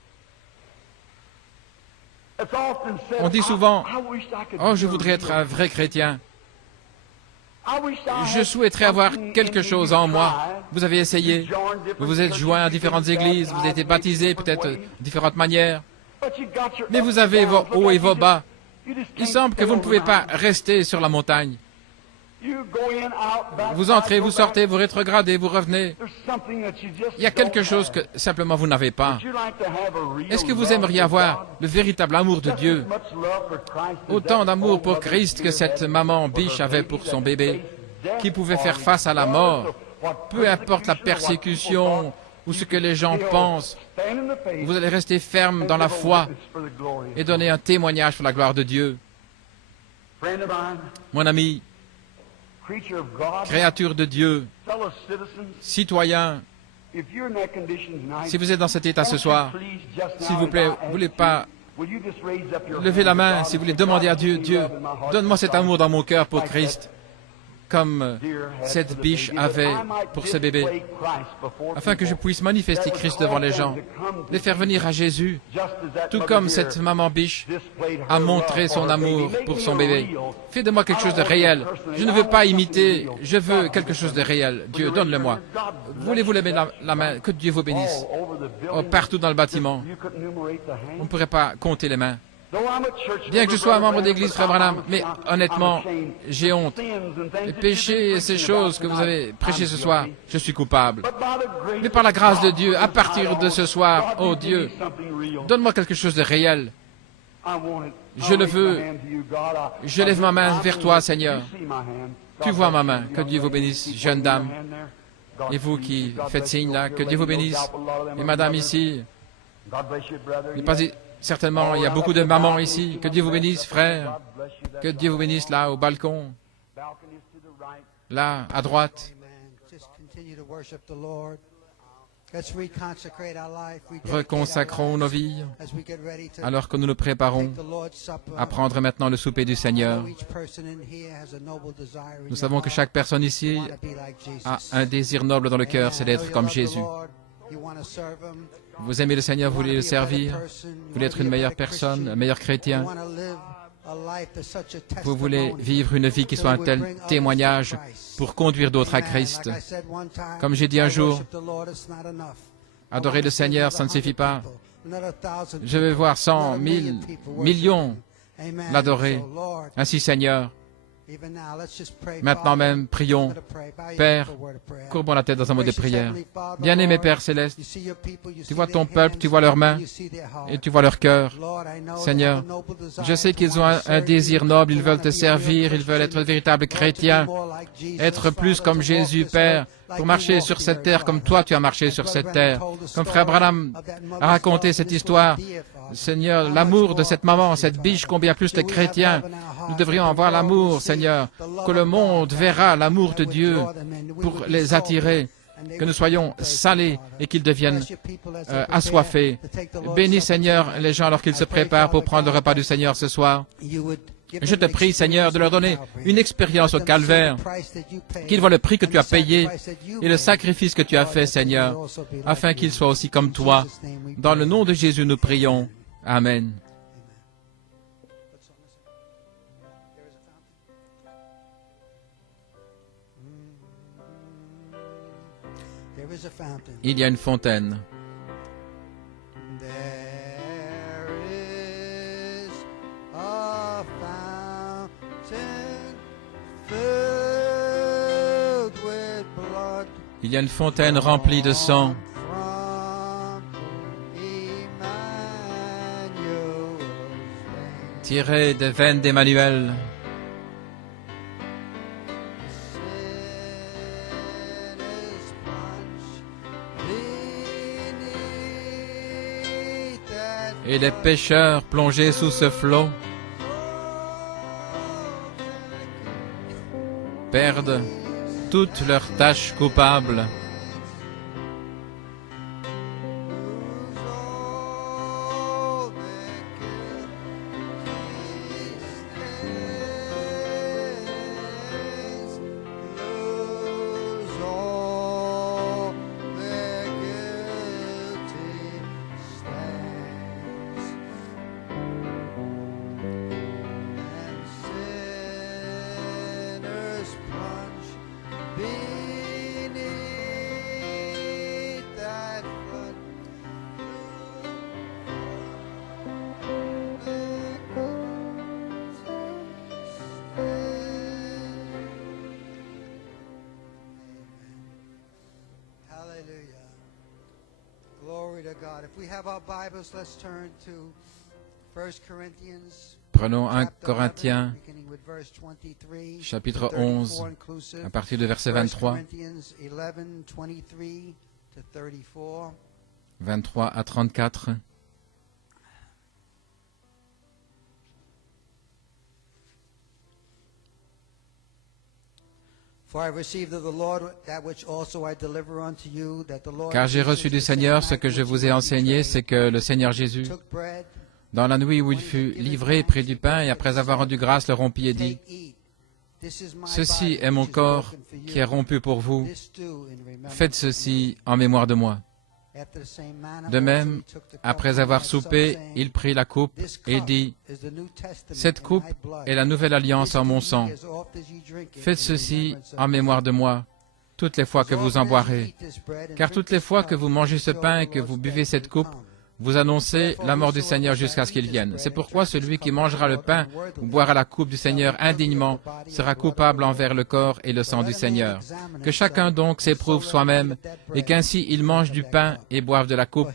On dit souvent, « Oh, je voudrais être un vrai chrétien. Je souhaiterais avoir quelque chose en moi. » Vous avez essayé, vous vous êtes joint à différentes églises, vous avez été baptisé peut-être de différentes manières, mais vous avez vos hauts et vos bas. Il semble que vous ne pouvez pas rester sur la montagne. Vous entrez, vous sortez, vous rétrogradez, vous revenez. Il y a quelque chose que simplement vous n'avez pas. Est-ce que vous aimeriez avoir le véritable amour de Dieu? Autant d'amour pour Christ que cette maman biche avait pour son bébé, qui pouvait faire face à la mort, peu importe la persécution ou ce que les gens pensent. Vous allez rester ferme dans la foi et donner un témoignage pour la gloire de Dieu. Mon ami, créature de Dieu, citoyen, si vous êtes dans cet état ce soir, s'il vous plaît, vous ne voulez pas lever la main, si vous voulez demander à Dieu, Dieu, donne-moi cet amour dans mon cœur pour Christ, comme cette biche avait pour ce bébé, afin que je puisse manifester Christ devant les gens, les faire venir à Jésus, tout comme cette maman biche a montré son amour pour son bébé. Fais de moi quelque chose de réel. Je ne veux pas imiter, je veux quelque chose de réel. Dieu, donne-le-moi. Voulez-vous lever la main? Que Dieu vous bénisse. Oh, partout dans le bâtiment. On ne pourrait pas compter les mains. Bien que je sois un membre d'église, frère Branham, mais honnêtement, j'ai honte. Les péchés et ces choses que vous avez prêchées ce soir, je suis coupable. Mais par la grâce de Dieu, à partir de ce soir, oh Dieu, donne-moi quelque chose de réel. Je le veux. Je lève ma main vers toi, Seigneur. Tu vois ma main. Que Dieu vous bénisse, jeune dame. Et vous qui faites signe là, que Dieu vous bénisse. Et madame ici, certainement, il y a beaucoup de mamans ici. Que Dieu vous bénisse, frère. Que Dieu vous bénisse là, au balcon. Là, à droite. Reconsacrons nos vies alors que nous nous préparons à prendre maintenant le souper du Seigneur. Nous savons que chaque personne ici a un désir noble dans le cœur, c'est d'être comme Jésus. Vous aimez le Seigneur, vous voulez le servir, vous voulez être une meilleure personne, un meilleur chrétien. Vous voulez vivre une vie qui soit un tel témoignage pour conduire d'autres à Christ. Comme j'ai dit un jour, adorer le Seigneur, ça ne suffit pas. Je veux voir 100 000 millions l'adorer. Ainsi, Seigneur, maintenant même, prions. Père, courbons la tête dans un mot de prière. Bien-aimé Père Céleste, tu vois ton peuple, tu vois leurs mains et tu vois leur cœur. Seigneur, je sais qu'ils ont un désir noble, ils veulent te servir, ils veulent être de véritables chrétiens, être plus comme Jésus, Père, pour marcher sur cette terre comme toi tu as marché sur cette terre. Comme Frère Branham a raconté cette histoire, Seigneur, l'amour de cette maman, cette biche, combien plus les chrétiens, nous devrions avoir l'amour, Seigneur, que le monde verra l'amour de Dieu pour les attirer, que nous soyons salés et qu'ils deviennent assoiffés. Bénis, Seigneur, les gens alors qu'ils se préparent pour prendre le repas du Seigneur ce soir. Je te prie, Seigneur, de leur donner une expérience au calvaire, qu'ils voient le prix que tu as payé et le sacrifice que tu as fait, Seigneur, afin qu'ils soient aussi comme toi. Dans le nom de Jésus, nous prions. Amen. Il y a une fontaine. Il y a une fontaine remplie de sang. Tirée des veines d'Emmanuel. Et les pécheurs plongés sous ce flot perdent toutes leurs tâches coupables. Prenons 1 Corinthiens, chapitre 11, à partir du verset 23. 23 à 34. Car j'ai reçu du Seigneur ce que je vous ai enseigné, c'est que le Seigneur Jésus, dans la nuit où il fut livré, prit du pain et après avoir rendu grâce, le rompit et dit, « Ceci est mon corps qui est rompu pour vous. Faites ceci en mémoire de moi. » De même, après avoir soupé, il prit la coupe et dit, « Cette coupe est la nouvelle alliance en mon sang. Faites ceci en mémoire de moi, toutes les fois que vous en boirez. Car toutes les fois que vous mangez ce pain et que vous buvez cette coupe, vous annoncez la mort du Seigneur jusqu'à ce qu'il vienne. C'est pourquoi celui qui mangera le pain ou boira la coupe du Seigneur indignement sera coupable envers le corps et le sang du Seigneur. Que chacun donc s'éprouve soi-même, et qu'ainsi il mange du pain et boive de la coupe.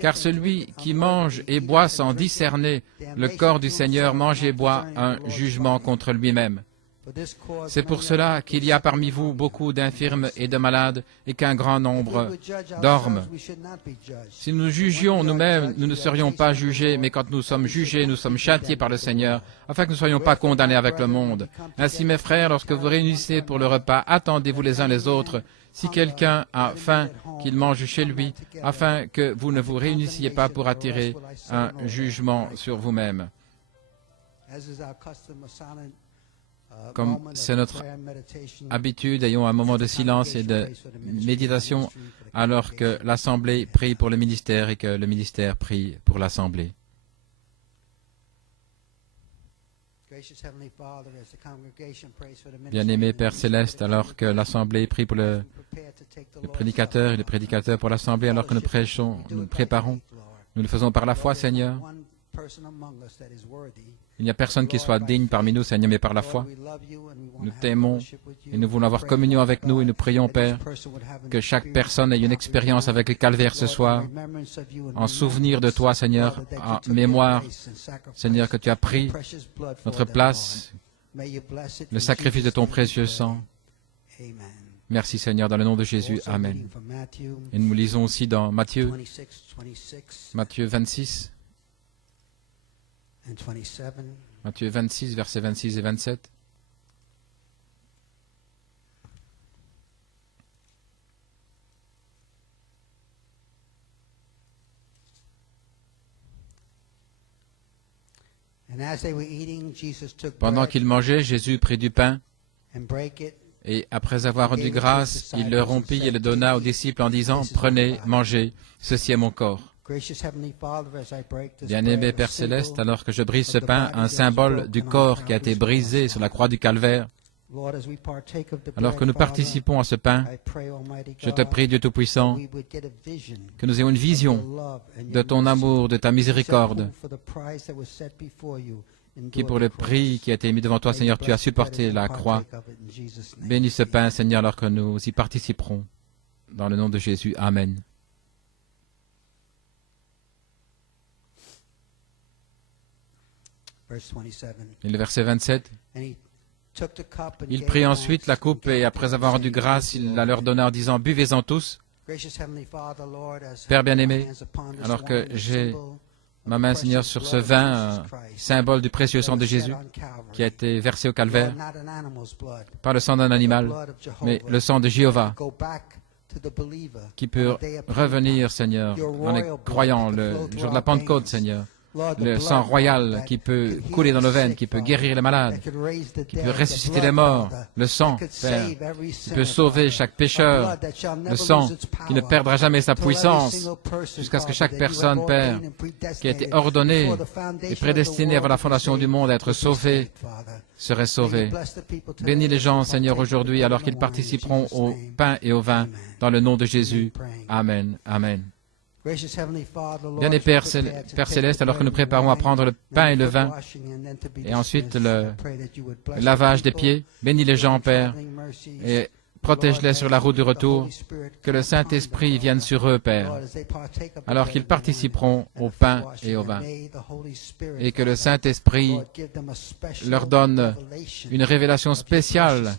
Car celui qui mange et boit sans discerner le corps du Seigneur mange et boit un jugement contre lui-même. C'est pour cela qu'il y a parmi vous beaucoup d'infirmes et de malades, et qu'un grand nombre dorment. Si nous jugions nous-mêmes, nous ne serions pas jugés, mais quand nous sommes jugés, nous sommes châtiés par le Seigneur, afin que nous ne soyons pas condamnés avec le monde. Ainsi, mes frères, lorsque vous réunissez pour le repas, attendez-vous les uns les autres. Si quelqu'un a faim, qu'il mange chez lui, afin que vous ne vous réunissiez pas pour attirer un jugement sur vous-même. Comme c'est notre habitude, ayons un moment de silence et de méditation alors que l'Assemblée prie pour le ministère et que le ministère prie pour l'Assemblée. Bien-aimé Père Céleste, alors que l'Assemblée prie pour le prédicateur et le prédicateur pour l'Assemblée, alors que nous prêchons, nous préparons, nous le faisons par la foi, Seigneur. Il n'y a personne qui soit digne parmi nous, Seigneur, mais par la foi. Nous t'aimons et nous voulons avoir communion avec nous et nous prions, Père, que chaque personne ait une expérience avec le calvaire ce soir, en souvenir de toi, Seigneur, en mémoire, Seigneur, que tu as pris notre place, le sacrifice de ton précieux sang. Merci, Seigneur, dans le nom de Jésus. Amen. Et nous lisons aussi dans Matthieu 26. Matthieu 26, versets 26 et 27. Pendant qu'ils mangeaient, Jésus prit du pain et, après avoir rendu grâce, il le rompit et le donna aux disciples en disant, « Prenez, mangez, ceci est mon corps. » Bien-aimé Père Céleste, alors que je brise ce pain, un symbole du corps qui a été brisé sur la croix du Calvaire, alors que nous participons à ce pain, je te prie, Dieu Tout-Puissant, que nous ayons une vision de ton amour, de ta miséricorde, qui pour le prix qui a été mis devant toi, Seigneur, tu as supporté la croix. Bénis ce pain, Seigneur, alors que nous y participerons. Dans le nom de Jésus, Amen. Et le verset 27, il prit ensuite la coupe et après avoir rendu grâce, il la leur donna en disant, « Buvez-en tous. Père bien-aimé, alors que j'ai ma main, Seigneur, sur ce vin, symbole du précieux sang de Jésus, qui a été versé au calvaire, pas le sang d'un animal, mais le sang de Jéhovah, qui peut revenir, Seigneur, en les croyant le jour de la Pentecôte, Seigneur. Le sang royal qui peut couler dans nos veines, qui peut guérir les malades, qui peut ressusciter les morts. Le sang, Père, qui peut sauver chaque pécheur. Le sang qui ne perdra jamais sa puissance jusqu'à ce que chaque personne, Père, qui a été ordonnée et prédestinée avant la fondation du monde à être sauvée, serait sauvée. Bénis les gens, Seigneur, aujourd'hui, alors qu'ils participeront au pain et au vin, dans le nom de Jésus. Amen. Amen. Bien-aimé Père Céleste, alors que nous préparons à prendre le pain et le vin, et ensuite le lavage des pieds, bénis les gens, Père, et protège-les sur la route du retour, que le Saint-Esprit vienne sur eux, Père, alors qu'ils participeront au pain et au vin, et que le Saint-Esprit leur donne une révélation spéciale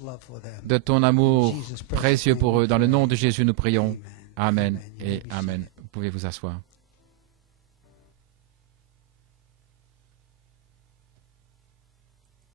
de ton amour précieux pour eux. Dans le nom de Jésus, nous prions. Amen et Amen. Vous pouvez vous asseoir.